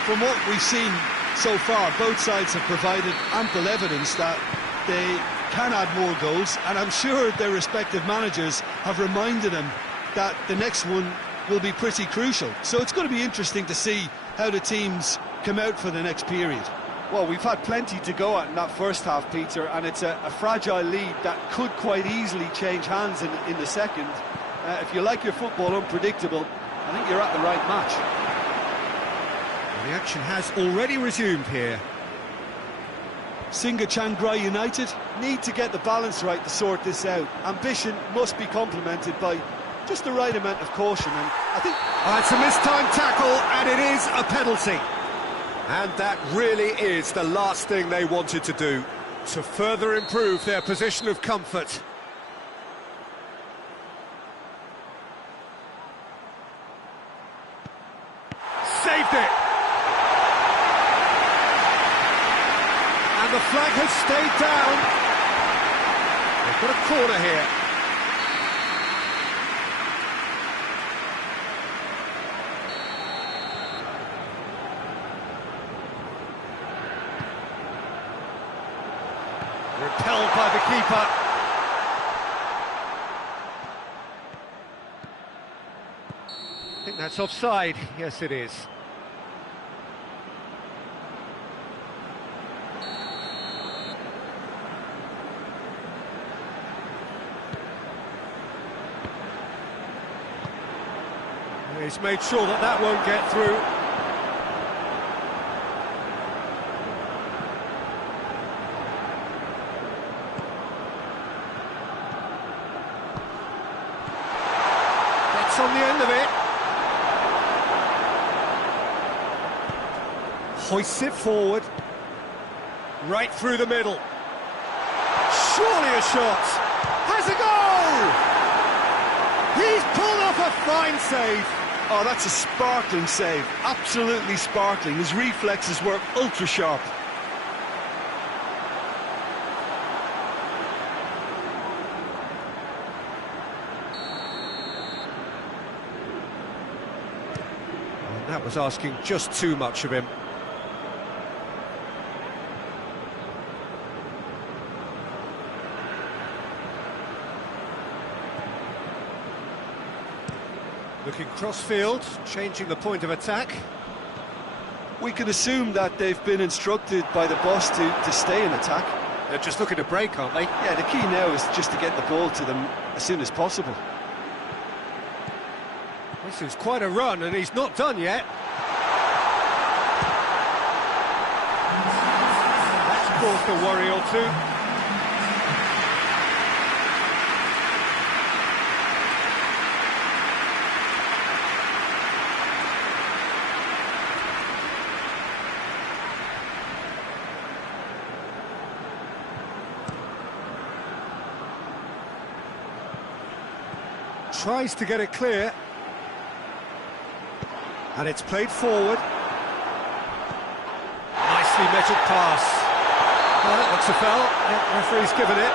from what we've seen so far, both sides have provided ample evidence that they can add more goals, and I'm sure their respective managers have reminded them that the next one will be pretty crucial. So it's going to be interesting to see how the teams come out for the next period. Well, we've had plenty to go at in that first half, Peter, and it's a fragile lead that could quite easily change hands in the second. If you like your football unpredictable, I think you're at the right match. The action has already resumed here. Singa Chiang Rai United need to get the balance right to sort this out. Ambition must be complemented by just the right amount of caution, and I think... It's a mistimed tackle, and And it is a penalty. And that really is the last thing they wanted to do, to further improve their position of comfort. Saved it! And the flag has stayed down. They've got a corner here. Repelled by the keeper. I think that's offside. Yes, it is. He's made sure that that won't get through. Gets on the end of it. Hoists it forward. Right through the middle. Surely a shot. Has a goal! He's pulled off a fine save. Oh, that's a sparkling save. Absolutely sparkling. His reflexes were ultra sharp. And that was asking just too much of him. Looking cross-field, changing the point of attack. We can assume that they've been instructed by the boss to stay in attack. They're just looking to break, aren't they? Yeah, the key now is just to get the ball to them as soon as possible. This is quite a run, and he's not done yet. That's caused a worry or two. Tries to get it clear. And it's played forward. Nicely measured pass. Well, that looks a foul. Yeah, referee's given it.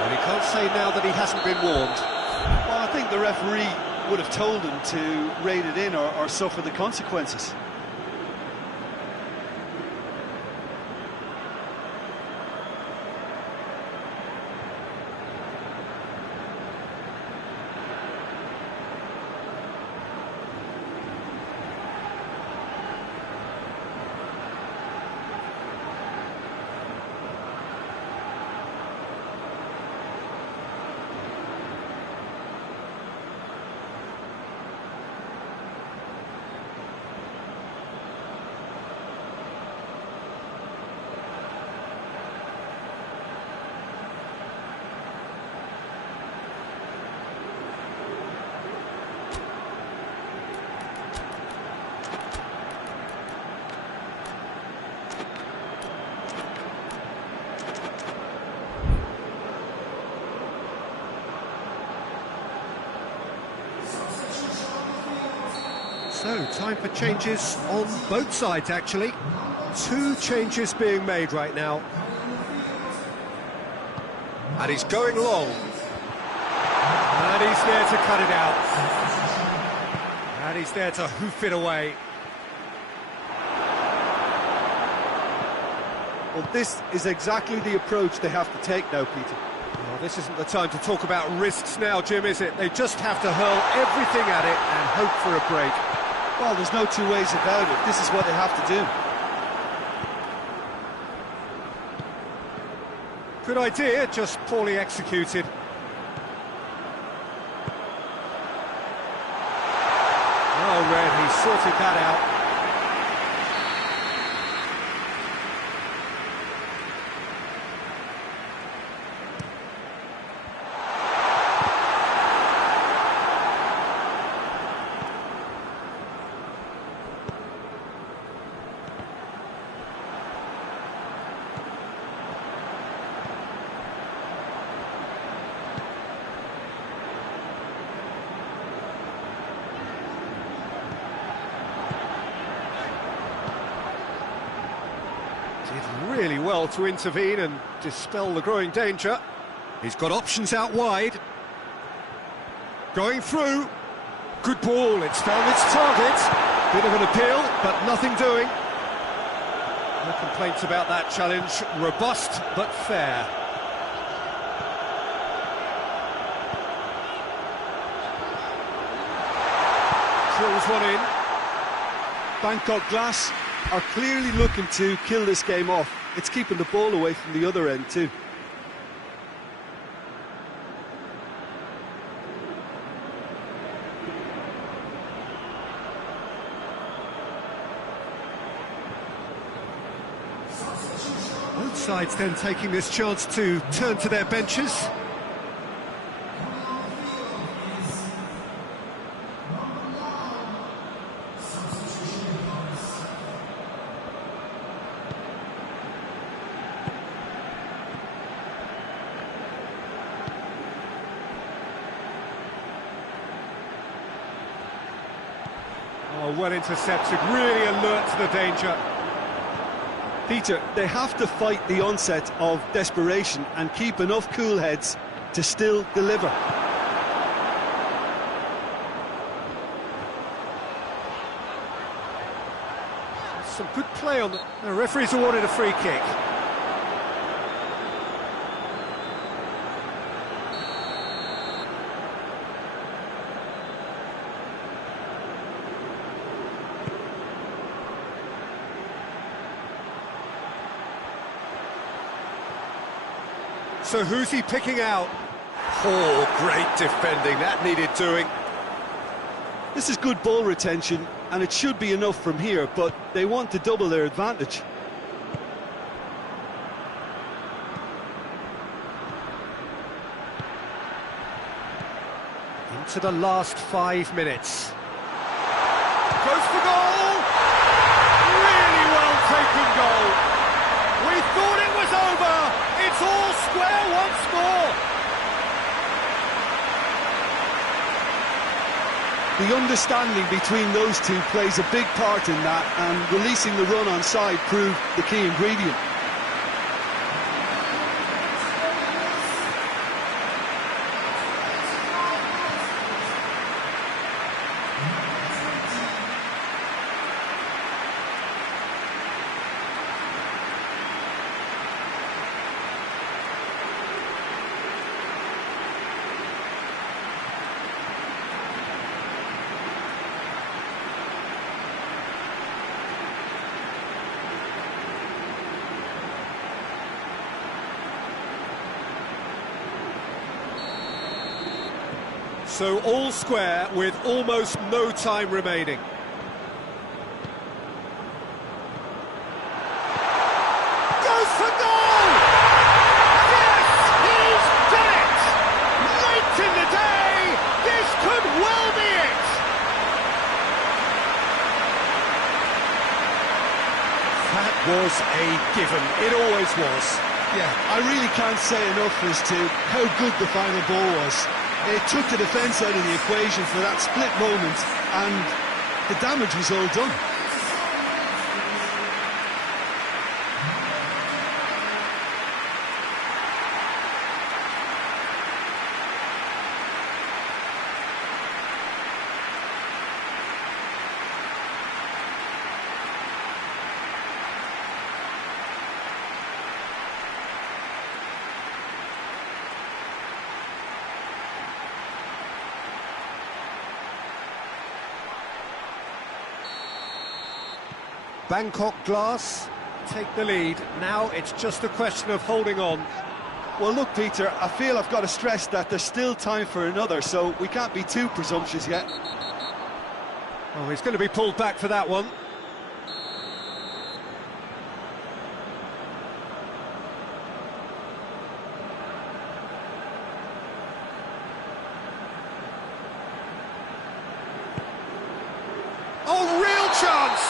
Well, he can't say now that he hasn't been warned. Well, I think the referee would have told him to rein it in or suffer the consequences. So, time for changes on both sides, actually. 2 changes being made right now. And he's going long. And he's there to cut it out. And he's there to hoof it away. Well, this is exactly the approach they have to take now, Peter. Well, this isn't the time to talk about risks now, Jim, is it? They just have to hurl everything at it and hope for a break. Well, there's no two ways about it. This is what they have to do. Good idea, just poorly executed. Oh, Red, he sorted that out. really well to intervene and dispel the growing danger. He's got options out wide. Going through. Good ball, it's found its target. Bit of an appeal, but nothing doing. No complaints about that challenge. Robust, but fair. Drills one in. Bangkok Glass are clearly looking to kill this game off. It's keeping the ball away from the other end too. Both sides then taking this chance to turn to their benches. Oh, well intercepted, really alert to the danger. Peter, they have to fight the onset of desperation and keep enough cool heads to still deliver. Some good play on the referee's awarded a free kick. So who's he picking out? Oh, great defending, that needed doing. This is good ball retention, and it should be enough from here, but they want to double their advantage. Into the last 5 minutes. Goes for goal! Really well taken goal. We thought it was over. It's all square once more. The understanding between those two plays a big part in that, and releasing the run on side proved the key ingredient. So all square with almost no time remaining. Goes for goal! Yes, he's done it! Late in the day, this could well be it! That was a given, it always was. Yeah, I really can't say enough as to how good the final ball was. It took the defence out of the equation for that split moment, and the damage was all done. Bangkok Glass take the lead. Now it's just a question of holding on. Well, look, Peter, I feel I've got to stress that there's still time for another, so we can't be too presumptuous yet. Oh, he's going to be pulled back for that one. Oh, real chance!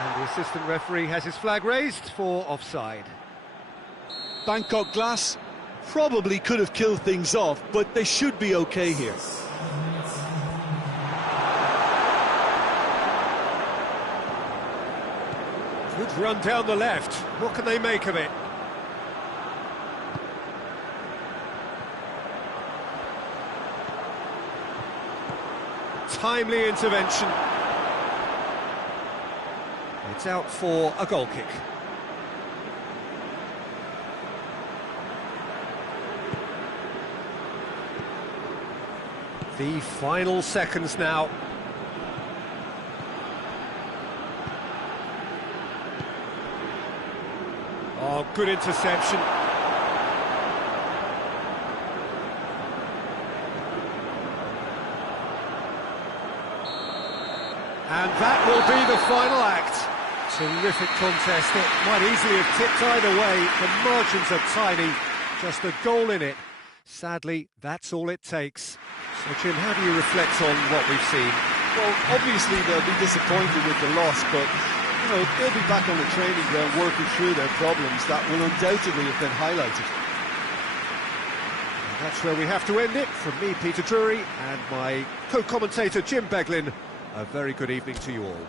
And the assistant referee has his flag raised for offside. Bangkok Glass probably could have killed things off, but they should be okay here. Good run down the left. What can they make of it? Timely intervention. It's out for a goal kick. The final seconds now. Oh, good interception. And that will be the final act. Terrific contest. It might easily have tipped either way. The margins are tiny. Just a goal in it. Sadly, that's all it takes. So, Jim, how do you reflect on what we've seen? Well, obviously they'll be disappointed with the loss, but you know, they'll be back on the training ground working through their problems that will undoubtedly have been highlighted. And that's where we have to end it. From me, Peter Drury, and my co-commentator, Jim Beglin, a very good evening to you all.